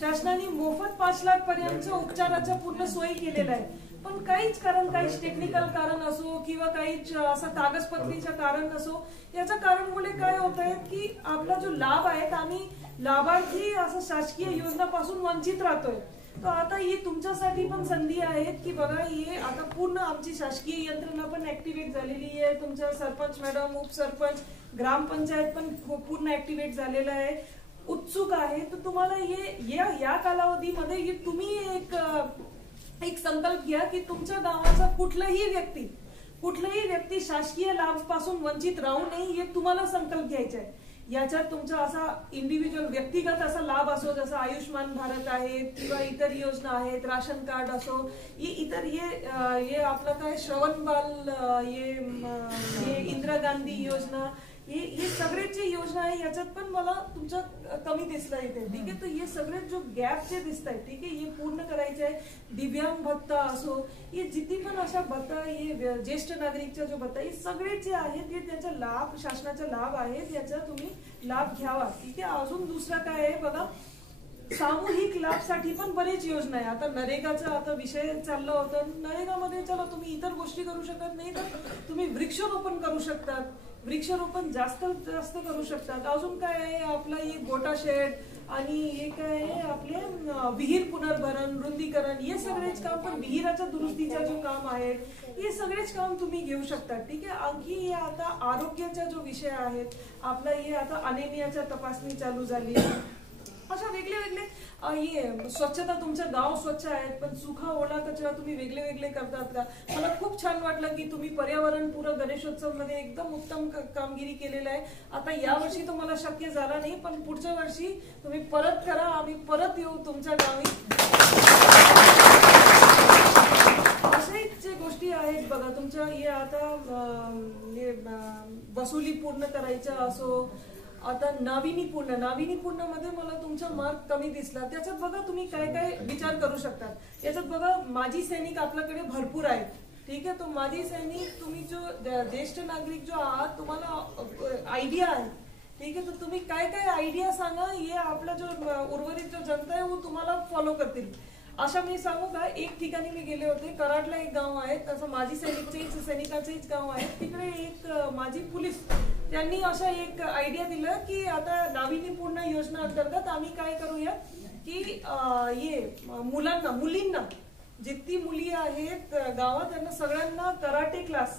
शासनाने मोफत 5 लाख पर्यंत उपचाराचा पूर्ण सोयी केलेला आहे, पण काहीच कारण, काहीच टेक्निकल कारण असो किंवा काहीच असं कागदपत्रीचं कारण असो, याच्या कारणमुळे काय होत आहे की आपला जो लाभ आहे आम्ही लाभार्थी असं शासकीय योजनापासून वंचित राहतोय. तर आता ही तुमच्यासाठी पण संधी आहेत की बघा, हे आता पूर्ण आमची शासकीय यंत्रणा पण ऍक्टिव्हेट झालेली आहे, तुमच्या सरपंच मॅडम, उपसरपंच, ग्रामपंचायत पण पूर्ण ऍक्टिव्हेट झालेलं आहे, उत्सुक आहे. तर तुम्हाला या कालावधीमध्ये तुम्ही एक संकल्प घ्या की तुमच्या गावाचा कुठलाही व्यक्ती शासकीय लाभ पासून वंचित राहू नये, हे तुम्हाला संकल्प घ्यायचा आहे. याच्यात तुमचा असा इंडिव्हिज्युअल व्यक्तिगत असा लाभ असो, जसं आयुष्मान भारत आहे किंवा इतर योजना आहेत, राशन कार्ड असो, इतर हे आपलं काय श्रवणबाल, हे इंदिरा गांधी योजना, हे सगळ्याची योजना आहे, याच्यात पण मला तुमच्या कमी दिसलं इथे, ठीक आहे. तर हे सगळे जो गॅप जे दिसत आहे, ठीक आहे, हे पूर्ण करायचे आहे. दिव्यांग भत्ता असो, हे जिथे पण अशा भत्ता, हे ज्येष्ठ नागरिकचा जो भत्ता, हे सगळे जे आहेत हे त्याचा लाभ, शासनाचा लाभ आहे, त्याचा तुम्ही लाभ घ्यावा, ठीक आहे. अजून दुसरा काय आहे बघा, सामूहिक लाभसाठी पण बरेच योजना आहे. आता नरेगाचा आता विषय चालला होता, नरेगामध्ये चला तुम्ही इतर गोष्टी करू शकत नाही, तर तुम्ही वृक्षारोपण करू शकतात, वृक्षारोपण जास्त करू शकतात. अजून काय आहे आपलं हे गोटा शेड आणि हे काय आहे आपले विहीर पुनर्भरण, रुंदीकरण, हे सगळेच काम, पण विहिराच्या दुरुस्तीचा जो काम आहे हे सगळेच काम तुम्ही घेऊ शकता, ठीक आहे. आणखी हे आता आरोग्याचा जो विषय आहे आपला, हे आता अनेमियाच्या तपासणी चालू झाली, अशा वेगळे स्वच्छता, तुमचं गाव स्वच्छ आहे पण सुखा ओला कचरा तुम्ही वेगळे करतात का. मला खूप छान वाटलं की तुम्ही पर्यावरणपूरक गणेशोत्सव मध्ये एकदम उत्तम कामगिरी केलेलं आहे. आता या वर्षी तो मला शक्य झाला नाही, पण पुढच्या वर्षी तुम्ही परत करा, आम्ही परत येऊ तुमच्या गावी. अशाच जे गोष्टी आहेत बघा तुमच्या, हे आता वसुली पूर्ण करायच्या असो, आता नाविनीपूर्ण मध्ये मला तुमचा मार्क कमी दिसला. त्याच्यात बघा तुम्ही काय काय विचार करू शकतात. याच्यात बघा माजी सैनिक आपल्याकडे भरपूर आहेत, ठीक आहे. तो माजी सैनिक, तुम्ही जो ज्येष्ठ नागरिक जो आहात, तुम्हाला आयडिया आहे, ठीक आहे. तर तुम्ही काय काय आयडिया सांगा, हे आपला जो उर्वरित जो जनता आहे वो तुम्हाला फॉलो करतील. अशा मी सांगू का, एक ठिकाणी मी गेले होते, कराडला एक गाव आहे, तसं माजी सैनिकाचेच गाव आहे, तिकडे एक माजी पोलीस, त्यांनी अशा एक आयडिया दिलं की आता नाविन्यपूर्ण योजना अंतर्गत आम्ही काय करूया की मुलींना जितकी मुली आहेत गावात त्यांना सगळ्यांना कराटे क्लास,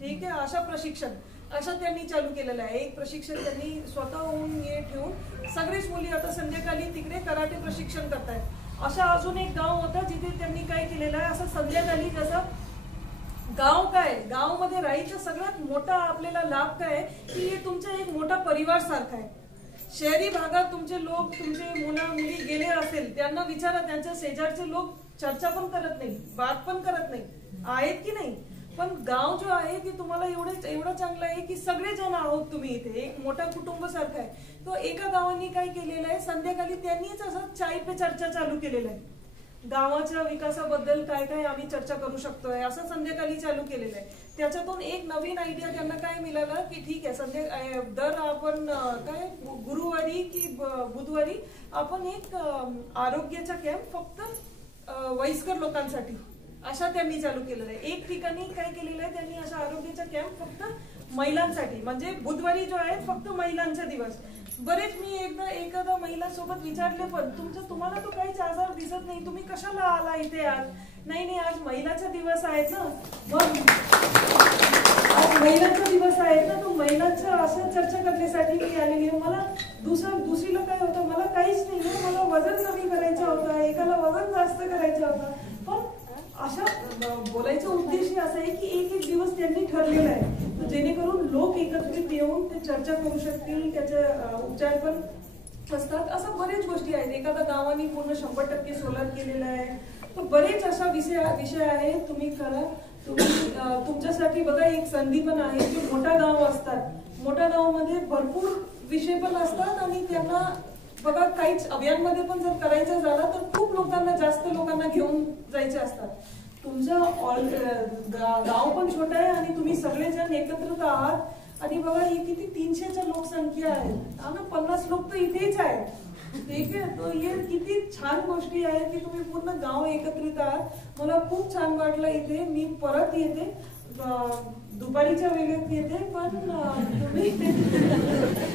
ठीक आहे, अशा प्रशिक्षण त्यांनी चालू केलेलं आहे. एक प्रशिक्षण त्यांनी स्वतःहून हे ठेवून सगळेच मुली आता संध्याकाळी तिकडे कराटे प्रशिक्षण करतायत. अशा अजून एक गाव होता जिथे त्यांनी काय केलेलं आहे, असं संध्याकाळी जसं गाव मध्ये राहायचं सगळ्यात मोठा आपल्याला लाभ काय की हे तुमचा एक मोठा परिवार सारखा आहे. शहरी भागात तुमचे लोक, तुमचे मुली गेले असेल त्यांना विचारा, त्यांच्या शेजारचे लोक चर्चा पण करत नाही, बात पण करत नाही, आहेत की नाही. पण गाव जो आहे की तुम्हाला एवढं चांगलं आहे की सगळे जण आहोत तुम्ही इथे, एक मोठा कुटुंब सारखा आहे. तो एका गावांनी काय केलेलं आहे, संध्याकाळी त्यांनीच असं चाय पे चर्चा चालू केलेलं आहे, गावाच्या विकासाबद्दल काय काय आम्ही चर्चा करू शकतोय असं संध्याकाळी चालू केलेलं आहे. त्याच्यातून एक नवीन आयडिया त्यांना काय मिळालं की ठीक आहे, दर आपण काय गुरुवारी की बुधवारी आपण एक आरोग्याचा कॅम्प फक्त वयस्कर लोकांसाठी अशा त्यांनी चालू केलेलं आहे. एक ठिकाणी काय केलेलं आहे त्यांनी, अशा आरोग्याचा कॅम्प फक्त महिलांसाठी, म्हणजे बुधवारी जो आहे फक्त महिलांचा दिवस. बरेच मी एखादा महिला सोबत विचारले, पण तुम्हाला तो काहीच आजार दिसत नाही, तुम्ही कशाला आला इथे आज. नाही आज महिलाचा दिवस आहेत ना, मग आज महिलांचा दिवस आहे ना, तो महिलांचं असं चर्चा करण्यासाठी मी आलेली आहे. मला दुसरीला काय होतं, मला काहीच नाही, मला वजन कमी करायचं होतं, एकाला वजन जास्त करायचं होतं. पण अशा बोलायचा उद्देश असा आहे की एक दिवस त्यांनी ठरलेला आहे जेणेकरून लोक एकत्रित येऊन ते चर्चा करू शकतील, त्याचे उपचार पण असतात. असं बरेच गोष्टी आहेत. एखाद्या गावाने पूर्ण 100% सोलार केलेलं आहे. तर बरेच असा विषय आहे. तुम्ही करा. तुम्ही तुमच्यासाठी बघा एक संधी पण आहे. जे मोठा गाव असतात, मोठ्या गावामध्ये भरपूर विषय पण असतात आणि त्यांना बघा काहीच अभियानमध्ये पण जर करायचं झालं तर खूप लोकांना, जास्त लोकांना घेऊन जायचे असतात. तुमचं गाव पण छोटं आहे आणि तुम्ही सगळेजण एकत्रित आहात आणि बघा ही किती 300च्या लोकसंख्या आहे आणि 50 लोक तर इथेच आहे. ठीक आहे. तो हे किती छान गोष्टी आहेत की तुम्ही पूर्ण गाव एकत्रित आहात. मला खूप छान वाटलं इथे. मी परत येते, दुपारीच्या वेळेत येते. पण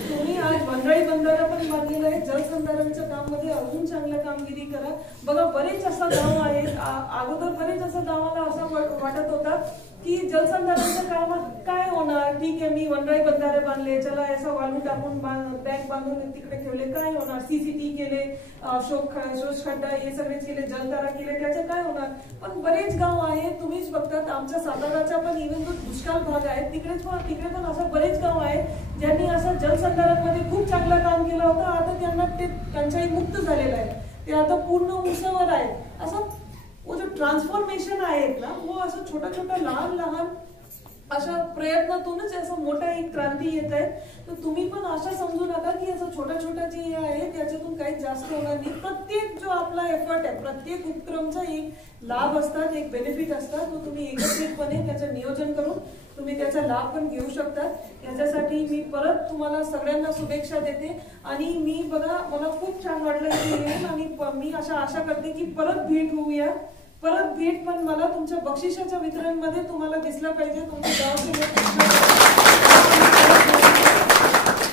तुम्ही आज वनराई बंधारा पण बांधलेला आहे. जलसंधारणच्या काम मध्ये अजून चांगलं कामगिरी करा. बघा बरेच असं गाव आहेत. अगोदर बरेच असं गावाला असं वाटत होता की जलसंधारणच्या कामात काय होणार. ठीक आहे, मी वनराई बंधारे बांधले, चला असं वाळू टाकून बँक बांधून तिकडे ठेवले, काय होणार. सीसीटी केले, शोषखड्डा हे सगळेच केले, जलधारा केले, त्याचे काय होणार. पण बरेच गाव आहेत, तुम्हीच बघतात. आमच्या साताराचा पण इव्हन जो दुष्काळ भाग आहे तिकडे पण असं बरेच गाव आहेत ज्यांनी असं जलसंधारण मध्ये खूप चांगलं काम केलं होतं. आता त्यांना ते टंचाई मुक्त झालेलं आहे. ते आता पूर्ण उंचावर आहे. असं वो जो ट्रान्सफॉर्मेशन आहेत ना, वो असं छोटा छोटा लहान अशा प्रयत्नातूनच असं मोठा एक क्रांती येत आहे. तर तुम्ही पण अशा समजू नका की असं छोटा जे हे आहे त्याच्यातून काही जास्त होणार नाही. प्रत्येक जो आपला एफर्ट आहे, प्रत्येक उपक्रमचा एक लाभ असतात, एक बेनिफिट असतात. तो तुम्ही एकत्रितपणे त्याचं नियोजन करून तुम्ही त्याचा लाभ पण घेऊ शकता. याच्यासाठी मी परत तुम्हाला सगळ्यांना शुभेच्छा देते. आणि मी बघा मला खूप छान वाटलं इथे येऊन आणि मी आशा करते की परत भेट होऊया. परत भेट पण मला तुमच्या बक्षिसाच्या वितरणमध्ये तुम्हाला दिसलं पाहिजे. तुमच्या गावचे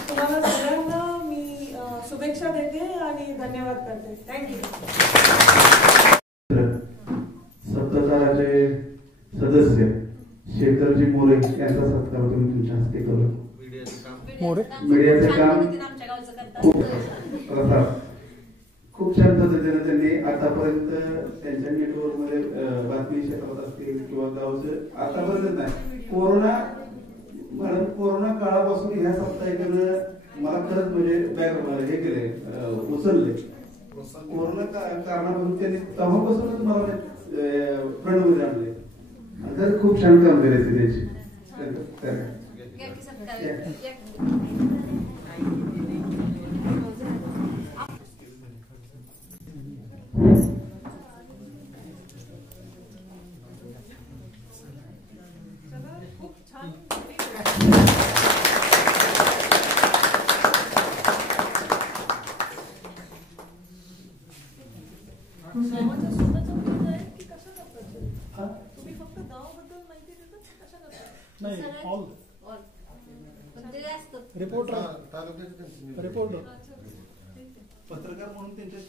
तुम्हाला सगळ्यांना मी शुभेच्छा देते आणि धन्यवाद करते. थँक्यू. सप्तकाराचे सदस्य शेखरजी मोरे यांचा सत्कार तुम्ही तुमच्या हस्ते करू. मीडियाचं काम खूप छान पद्धतीने त्यांनी आतापर्यंत त्यांच्या नेटवर्क मध्ये बातमी क्षेत्रात असतील किंवा गावचं आतापर्यंत नाही. कोरोना काळापासून ह्या साप्ताहिकानं मला खरंच म्हणजे हे केले, उचलले. कोरोना कारणापासून त्यांनी तेव्हापासूनच मला फ्रंटमध्ये आणले. तर खूप छान कामगिरी असते त्याची. गावाच्या स्वतःचा मुद्दा आहे की कशा करतात तुम्ही फक्त गावाबद्दल माहिती देतात कशा करतात. नाही, ऑल रिपोर्टर पत्रकार म्हणून त्यांच्या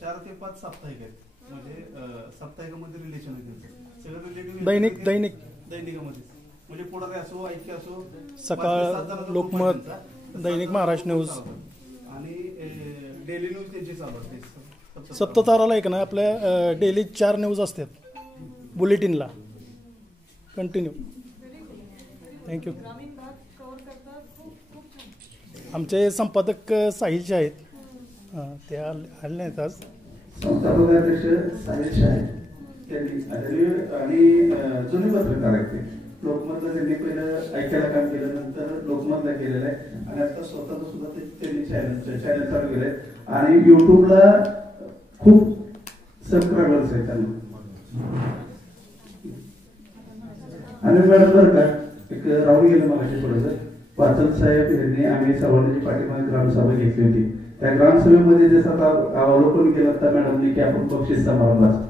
4 ते 5 साप्ताहिक आहेत. म्हणजे साप्ताहिकामध्ये रिलेशन आहे सगळं रिलेटिव्ह. दैनिकामध्ये म्हणजे पुढारी असो, ऐक्य असो, सकाळ, लोकमत, दैनिक महाराष्ट्र न्यूज आणि डेली न्यूज त्यांची चालू असते. सप्तताराला एक ना आपल्या डेली 4 न्यूज असतात बुलेटिनला कंटिन्यू. थँक्यू. आमचे संपादक साहिलचे आहेत, ते आले नाहीत आज. संस्थापकाध्यक्ष साहिल शाह त्यांनी आणि जुने पत्रकार आहेत ते. लोकमतला त्यांनी पहिलं ऐक्याला काम केलं, नंतर लोकमतला केलेलं आहे आणि आता स्वतःच सुद्धा त्यांनी चॅनल चालू केलंय आणि युट्यूबला खूप सबस्क्रायबर्स आहेत त्यांना. आणि मॅडम बरं का एक राहून गेलं मगाशी थोडंसं. पाचल साहेब यांनी आम्ही सर्वांची पाठीमागे ग्रामसभा घेतली होती. त्या ग्रामसभेमध्ये जसं अवलोकन केलं तर मॅडमनी की आपण बक्षीस समारंभात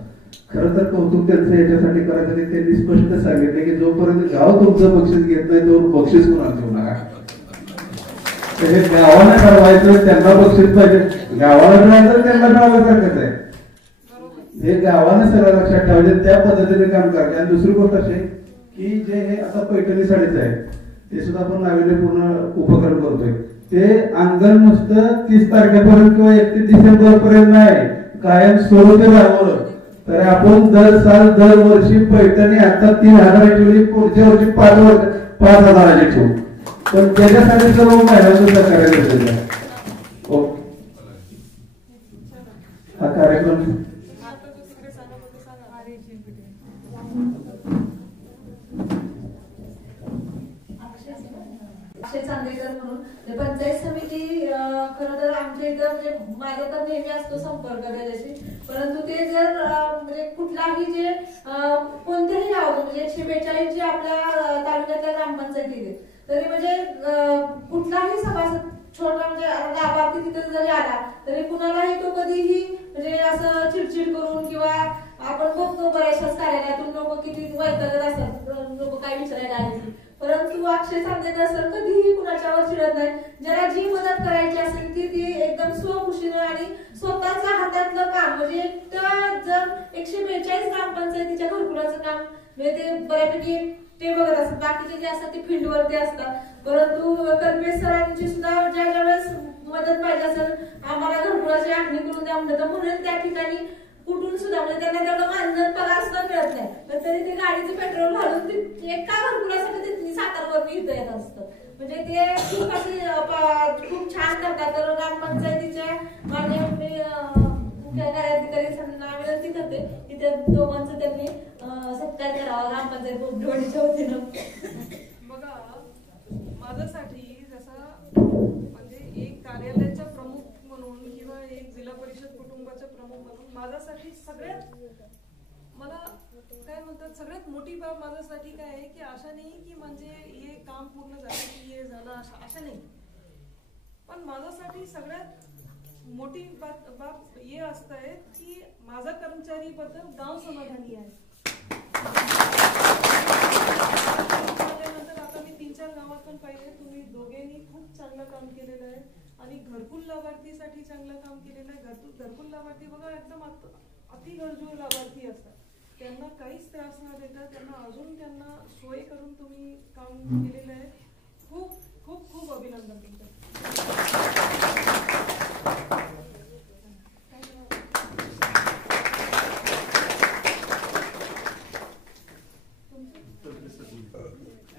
खरं तर कौतुक त्यांचं याच्यासाठी करायचं की त्यांनी स्पष्ट सांगितलं की जोपर्यंत गाव तुमचं बक्षीस घेत नाही तो बक्षीस कोणाला देऊ नका. हे गावाला ठरवायचं त्यांना बक्षीस पाहिजे, गावाला ठरवायचं त्यांना ठरवायसारखंच आहे. हे गावाने सगळं लक्षात ठेवायचे, त्या पद्धतीने काम करायचे. आणि दुसरी गोष्ट अशी की जे हे आता पैठणी साडीचं आहे ते सुद्धा आपण नाविन्यपूर्ण उपक्रम करतोय. ते अंगण नुसतं 30 तारखेपर्यंत किंवा 31 डिसेंबर पर्यंत नाही, कायम स्वरूपी राहावं. तर आपण दरवर्षी पैठणी आता 3000 ठेवली, पुढच्या वर्षी 5000 ठेवू. पण त्याच्यासाठी सर्व महिलांचं सहकार्य गरजेचं आहे. ओके. हा कार्यक्रम आता जो तिकडे सांगत होते सांगा. अक्षय चांदेकर म्हणून पंचायत समिती खरं तर आमच्या इथं म्हणजे माझा तर नेहमी असतो संपर्क त्याच्याशी, परंतु ते जर म्हणजे कुठलाही जे कोणत्याही गावात म्हणजे 142 जे आपल्या तालुक्यातल्या ग्रामपंचायती आहेत तरी म्हणजे कुठलाही सभासद छोटा म्हणजे लाभार्थी तिथे जरी आला तरी कुणालाही तो कधीही म्हणजे असं चिडचिड करून किंवा आपण बघतो बऱ्याचशाच कार्यालयातून लोक किती वैतागत असतात, लोक काय विचारायला आले, परंतु अक्षय चांदेकर सर कधीही कुणाच्यावर चिडत नाही. ज्याला जी मदत करायची असेल ती एकदम स्वखुशीनं आणि स्वतःच्या हातातलं काम म्हणजे जर 142 ग्रामपंचायतीच्या घरकुलाचं काम म्हणजे ते बऱ्यापैकी ते बघत असतात, बाकीचे जे असतात ते फील्डवरती असतात, परंतु कल्पेश सरांची सुद्धा ज्या वेळेस मदत पाहिजे असेल आम्हाला घरकुलाची आखणी करून द्या म्हणलं तर म्हणून त्या ठिकाणी कुठून सुद्धा म्हणजे त्यांना तेवढं मानधन पगार सुद्धा मिळत नाही, तर तरी ते गाडीचं पेट्रोल घालून ते एका घरकुलासाठी ते सातारवरती इथं येत असतं. म्हणजे ते खूप असे खूप छान करतात. तर ग्रामपंचायतीच्या माननीय मुख्य कार्याधिकाऱ्यांना विनंती करते की त्या दोघांचं त्यांनी सत्कार करावा ग्रामपंचायत बोर्डच्या वतीनं. बघा माझ्यासाठी जसा म्हणजे एक कार्यालयाचा प्रमुख म्हणून किंवा एक जिल्हा परिषद कुटुंबाचा प्रमुख म्हणून माझ्यासाठी सगळ्यात मला काय म्हणतात सगळ्यात मोठी बाब माझ्यासाठी काय आहे की अशा नाही की म्हणजे हे काम पूर्ण झालं की हे झालं अशा नाही, पण माझ्यासाठी सगळ्यात मोठी बाब हे असत आहे की माझा कर्मचारी बद्दल गाव समाधानी आहे. आता मी 3-4 गावात पण पाहिले तुम्ही दोघेंनी खूप चांगलं काम केलेलं आहे आणि घरकुल लाभार्थीसाठी चांगलं काम केलेलं आहे. घरकुल लाभार्थी बघा एकदम अति गरजू लाभार्थी असतात, त्यांना काहीच त्रास न देता त्यांना अजून त्यांना सोय करून तुम्ही काम केलेलं आहे. खूप खूप खूप अभिनंदन तुमचं.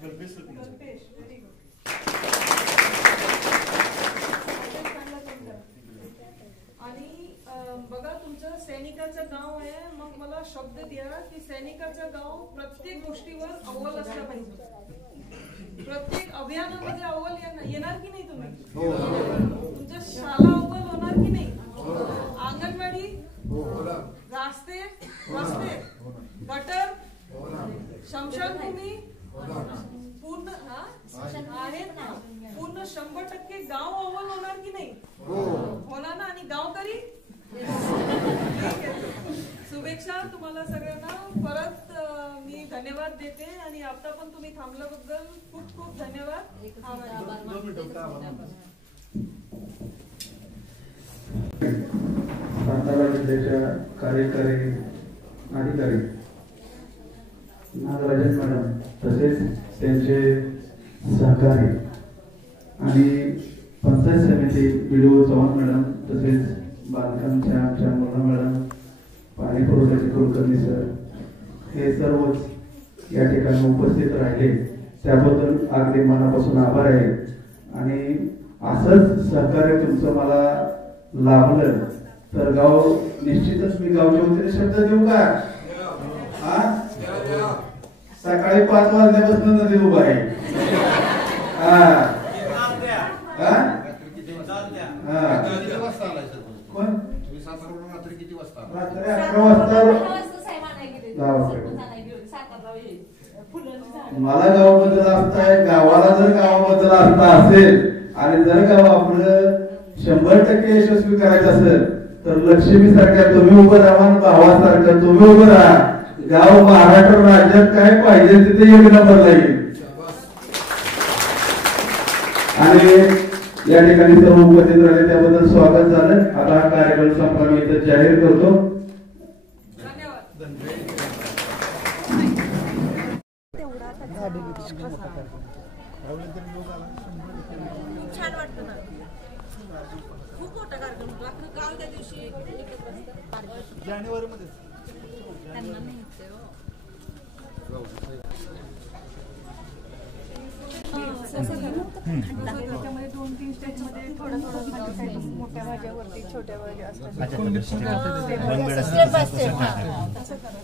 Kalpesh very good. आणि बघा तुमचं सैनिकाचं गाव आहे, मग मला शब्द द्या की सैनिकाचं गाव प्रत्येक गोष्टीवर अव्वल असलं पाहिजे. प्रत्येक अभियानामध्ये अव्वल येणार की नाही तुम्ही? तुमच्या शाळा अव्वल होणार की नाही? अंगणवाडी, रस्ते, गटर, शमशानभूमी पूर्ण आहेत ना, पूर्ण 100% गाव अव्वल होणार की नाही? होणार ना. आणि गावकरी शुभेच्छा तुम्हाला सगळ्यांना. परत मी धन्यवाद देते आणि आता पण तुम्ही थांबल्याबद्दल खूप खूप धन्यवाद. सातारा जिल्ह्याच्या कार्यकारी अधिकारी नागराजन मॅडम तसेच त्यांचे सहकारी आणि पंचायत समिती बीडीओ चव्हाण मॅडम तसेच बांधकामच्या आमच्या मोना मॅडम, पाणी पुरवठ्याचे कुलकर्णी सर, हे सर्वच या ठिकाणी उपस्थित राहिले त्याबद्दल अगदी मनापासून आभार आहे. आणि असंच सहकार्य तुमचं मला लाभलं तर गाव निश्चितच मी गावच्या वतीने शब्द देऊ का? सकाळी 5 वाजल्यापासून नदी उभा आहे. रात्री 11 वाजता मला गावाबद्दल असताय, गावाला जर गावाबद्दल असता असेल आणि जर गाव आपलं 100% यशस्वी करायचं असेल तर लक्ष्मी सारख्या तुम्ही उभं राहा, भावासारखं तुम्ही उभं राहा. गाव महाराष्ट्र राज्यात काय पाहिजे तिथे 1 नंबरला येईल. आणि या ठिकाणी सर्व उपस्थित राहिले त्याबद्दल स्वागत झालं. आता हा कार्यक्रम संपला मी इथं जाहीर करतो. छान वाटतं ना, खूप मोठा कार्यक्रम गाव त्या दिवशी जानेवारीमध्ये त्याच्यामध्ये 2 3 स्टेजमध्ये थोडं खाली साईड मोठ्या भाज्यावरती छोट्या भाज्या असतात.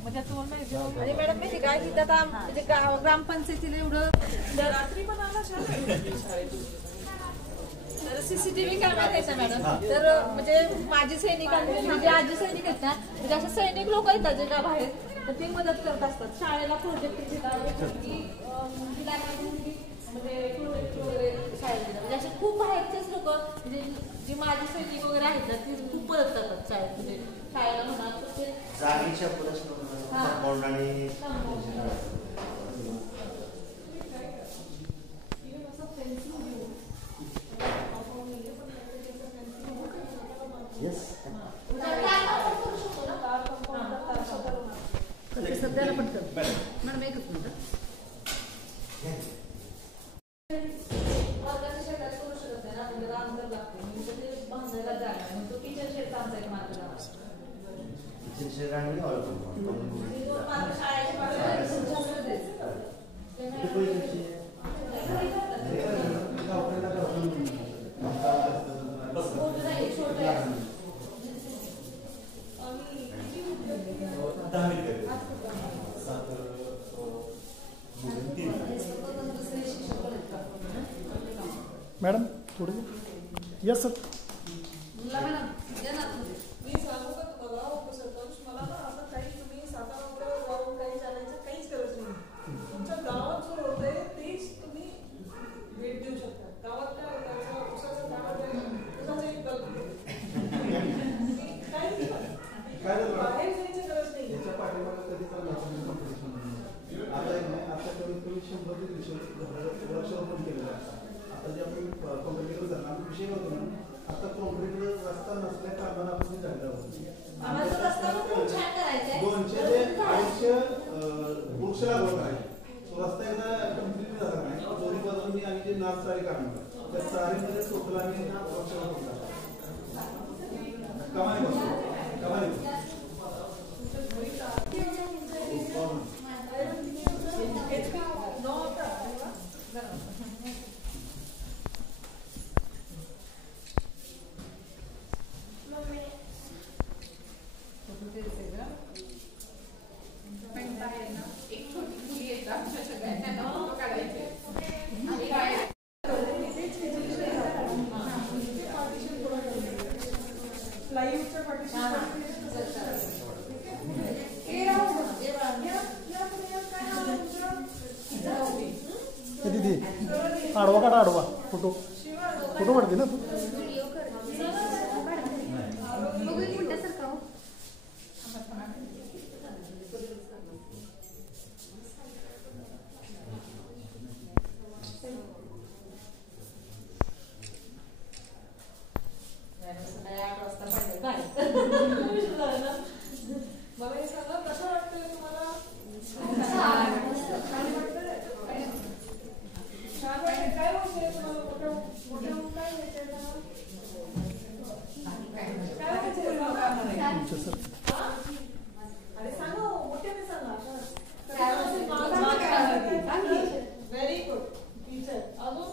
म्हणजे तुम्हाला आणि मॅडम माहिती काय की आता म्हणजे ग्रामपंचायतीला एवढं रात्री पण आला तर सीसीटीव्ही कॅमेरा द्यायचा मॅडम. तर म्हणजे माझे सैनिकांनी म्हणजे आजी सैनिक आहेत ना म्हणजे असे सैनिक लोक येतात जे का बाहेर तर ते मदत करत असतात. शाळेला प्रोजेक्ट दिला म्हणजे प्रोजेक्ट वगैरे शाळेत दिला म्हणजे असे खूप बाहेरचेच लोक म्हणजे जे माजी सैनिक वगैरे आहेत ना ते खूप मदत करतात शाळेत म्हणजे शाळेला म्हणा ते जागेच्या प्रश्न सध्याला पण कर मॅडम एकच मिनिट मॅडम थोडं यस सर. मी सांगू का तुम्हाला उपसरपंच मला ना असं काही तुम्ही सातारा जाऊन काही जाण्याचं काहीच गरज नाही. तुमच्या गावात जो होतंय तेच तुम्ही भेट देऊ शकता. गावात काय होतं उसाचं झाड उसाचं एक गल बाहेर जायची गरज नाही. याच्या पाठीमागे कधी आता कमीत कमी 100 वर्ष ओपन केलेलं आहे. आता जे आपण कॉम्प्युटर झाला आम्ही विषय होतो ना आता कॉम्प्युटर रस्ता नसल्या कारणानं आपण ते झालेलं होतं 200 ते 250 वृक्ष लागवड करायची. तो रस्ता एकदा कम्प्लीट झाला नाही दोन्ही बाजूंनी आणि जे नाच चाळी काढणार त्या चाळीमध्ये टोटल आम्ही वृक्ष कमाई बसतो कमाई एक छोटी मुली येतात आमच्या सगळ्यांना फोटो काढायचे लाईव्हच्या पाठीशी दीदी आडवा काढा आडवा फोटो फोटो काढते ना तू मला हे सांगा कसं वाटतंय तुम्हाला? छान वाटतंय. काय वाटतंय तुम्हाला मोठं काय व्हायचंय काय व्हायचंय अरे सांगा मोठ्याने सांगा. Very good teacher. अजून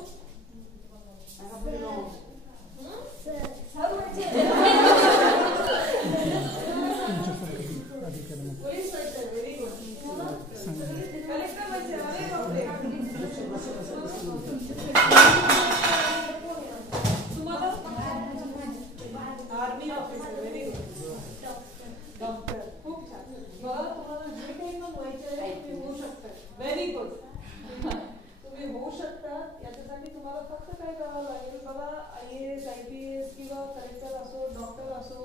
पोलीस व्हायचं. Very good. कलेक्टर व्हायचं. अरे बापरे. तुम्हाला army officer. Very good. Doctor. खूप छान. बघा तुम्हाला जे काही पण व्हायचं आहे तुम्ही होऊ शकता. Very good. तुम्ही होऊ शकता. याच्यासाठी तुम्हाला फक्त काय करावं लागेल बघा IAS IPS किंवा कलेक्टर असो डॉक्टर असो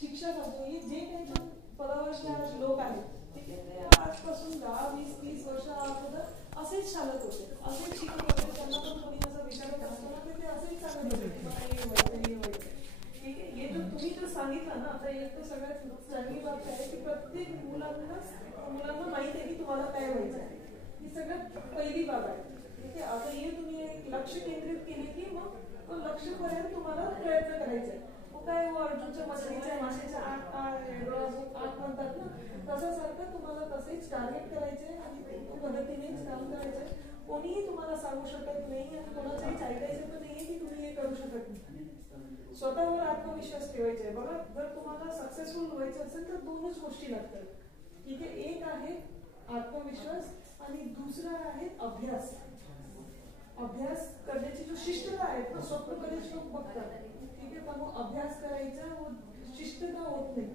शिक्षक असो हे जे काही पण पदावरचे आज लोक आहेत ठीक आहे ते आजपासून 10, 20, 30 वर्ष अगोदर असेच चालत होते असेच शिकत होते. त्यांना पण कोणी असं विचारत असताना ते असेच सांगत होते की हे व्हायचं हे व्हायचं ठीक आहे. हे जर तुम्ही जर सांगितलं ना आता एक तर सगळ्यात चांगली बात आहे की प्रत्येक मुलांना माहिती आहे की तुम्हाला काय व्हायचं आहे. ही सगळ्यात पहिली बाब आहे ठीक आहे. आता हे तुम्ही एक लक्ष केंद्रित केले की मग तो लक्ष्यपर्यंत तुम्हाला प्रयत्न करायचा आहे. काय अर्जुनच्या मछलीच्या माशाच्या आठ म्हणतात ना तसं सारखं तुम्हाला तसेच टार्गेट करायचे आणि त्या पद्धतीनेच काम करायचं. कोणीही तुम्हाला सांगू शकत नाही आणि कोणाचंही ऐकायचं पण नाहीये की तुम्ही हे करू शकत नाही. स्वतःवर आत्मविश्वास ठेवायचा आहे. बघा, जर तुम्हाला सक्सेसफुल व्हायचं असेल तर दोनच गोष्टी लागतात. इथे एक आहे आत्मविश्वास आणि दुसरा आहे अभ्यास. अभ्यास करण्याची जो शिस्तता आहे तो स्वप्न कधीच लोक बघतात, ठीक आहे, पण अभ्यास करायचा व शिस्तता होत नाही.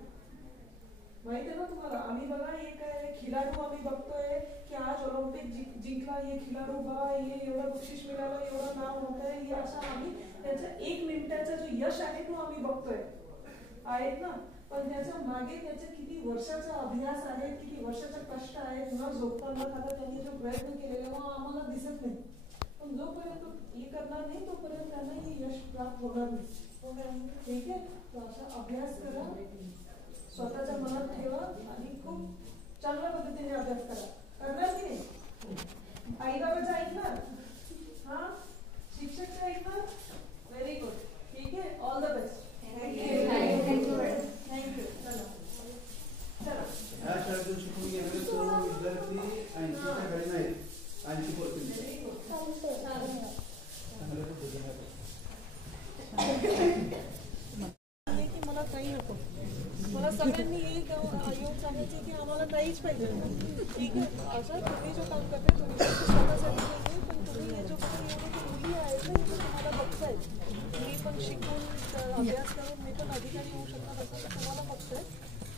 माहिती आहे ना तुम्हाला, आम्ही बघा एक खिलाडू आम्ही बघतोय की आज ऑलिम्पिक जिंकला, हे खिलाडू बघा, हे एवढं बक्षीस मिळालं, एवढं नाव होत आहे, हे असं आम्ही त्याचा 1 मिनिटाचा जो यश आहे तो आम्ही बघतोय आहेत ना, पण त्याच्या मागे त्याचा किती वर्षाचा अभ्यास आहे, किती वर्षाचा कष्ट आहे, न झोपताना खाता त्यांनी जो प्रयत्न केलेला मग आम्हाला दिसत नाही. पण जोपर्यंत हे करणार नाही तोपर्यंत त्यांना हे यश प्राप्त होणार नाही. ठीक आहे, तर असा अभ्यास करा, स्वतःच्या मनात ठेवा आणि खूप चांगल्या पद्धतीने अभ्यास करा. करणार की नाही? आई बाबाचं ऐकणार, हा, शिक्षकचं ऐकणार. व्हेरी गुड, ठीक आहे, ऑल द बेस्ट. थँक्यू. चला चला. या शाळेतून शिकून गेलेले सर्व विद्यार्थी 80च्या खाली नाहीत. 80% मला काही नको, मला सगळ्यांनी एक येऊन सांगायचं की आम्हाला काहीच पाहिजे. ठीक आहे, असं तुम्ही जो काम करताय तुम्ही स्वतःसाठी पाहिजे, पण तुम्ही हे जो काही एवढे मुली आहेत ना हे तुम्हाला बघताय, मी पण शिकून अभ्यास करून मी पण अधिकारी होऊ शकणार असं तुम्हाला बघताय.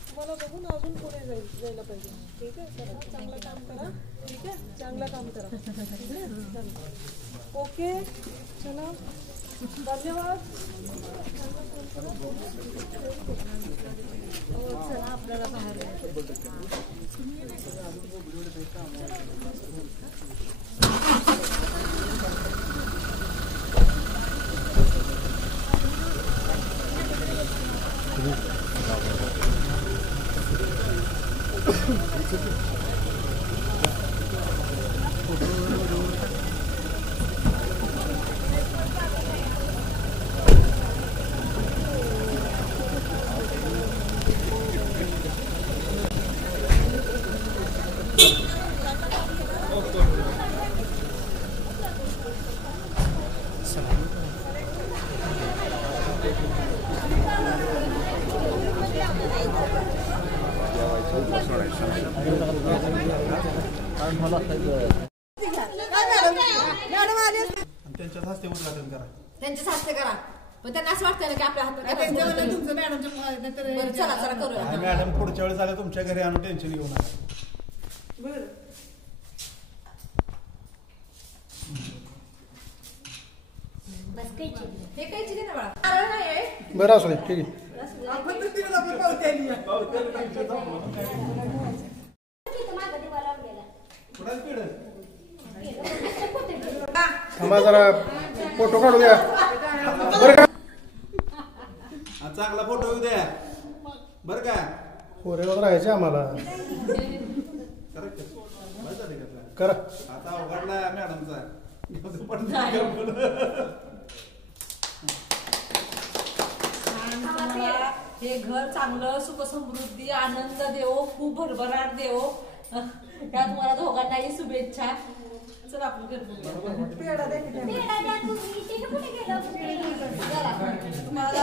तुम्हाला बघून अजून पुढे जायला पाहिजे. ठीक आहे, करा, चांगलं काम करा. ठीक आहे, चांगलं काम करा. ठीक आहे, चला, ओके, चला, धन्यवाद. चला आपल्याला बाहेर त्यांच्याच हस्ते उद्घाटन करा. त्यांच्याच हस्ते करा. पण त्यांना असं वाटतं की आपल्या हातात तुमचं मॅडमच्या चला चला करूया. मॅडम पुढच्या वेळेस आल्या तुमच्या घरी आणून टेन्शन घेऊ नका. बरं, हे कायची दे ना बाळा. बरं असू दे, ठीक आहे. थांबा जरा फोटो काढू द्या. बरं का, चांगला फोटो येऊ द्या बरं का. पोरेवर राहायचे आम्हाला. करा आता अवघडला मॅडमचा. हे घर चांगलं सुख समृद्धी आनंद देव, खूप भरभराट देव. त्या तुम्हाला दोघांनाही शुभेच्छा. चल आपण तुम्हाला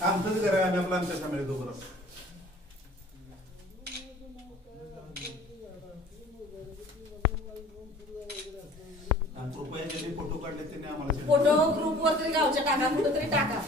आमचंच करा. आम्ही आपलं आमच्या फॅमिली दोघं. फोटो काढले त्यांनी आम्हाला फोटो ग्रुप वर तरी गावच्या टाका, कुठं तरी टाका.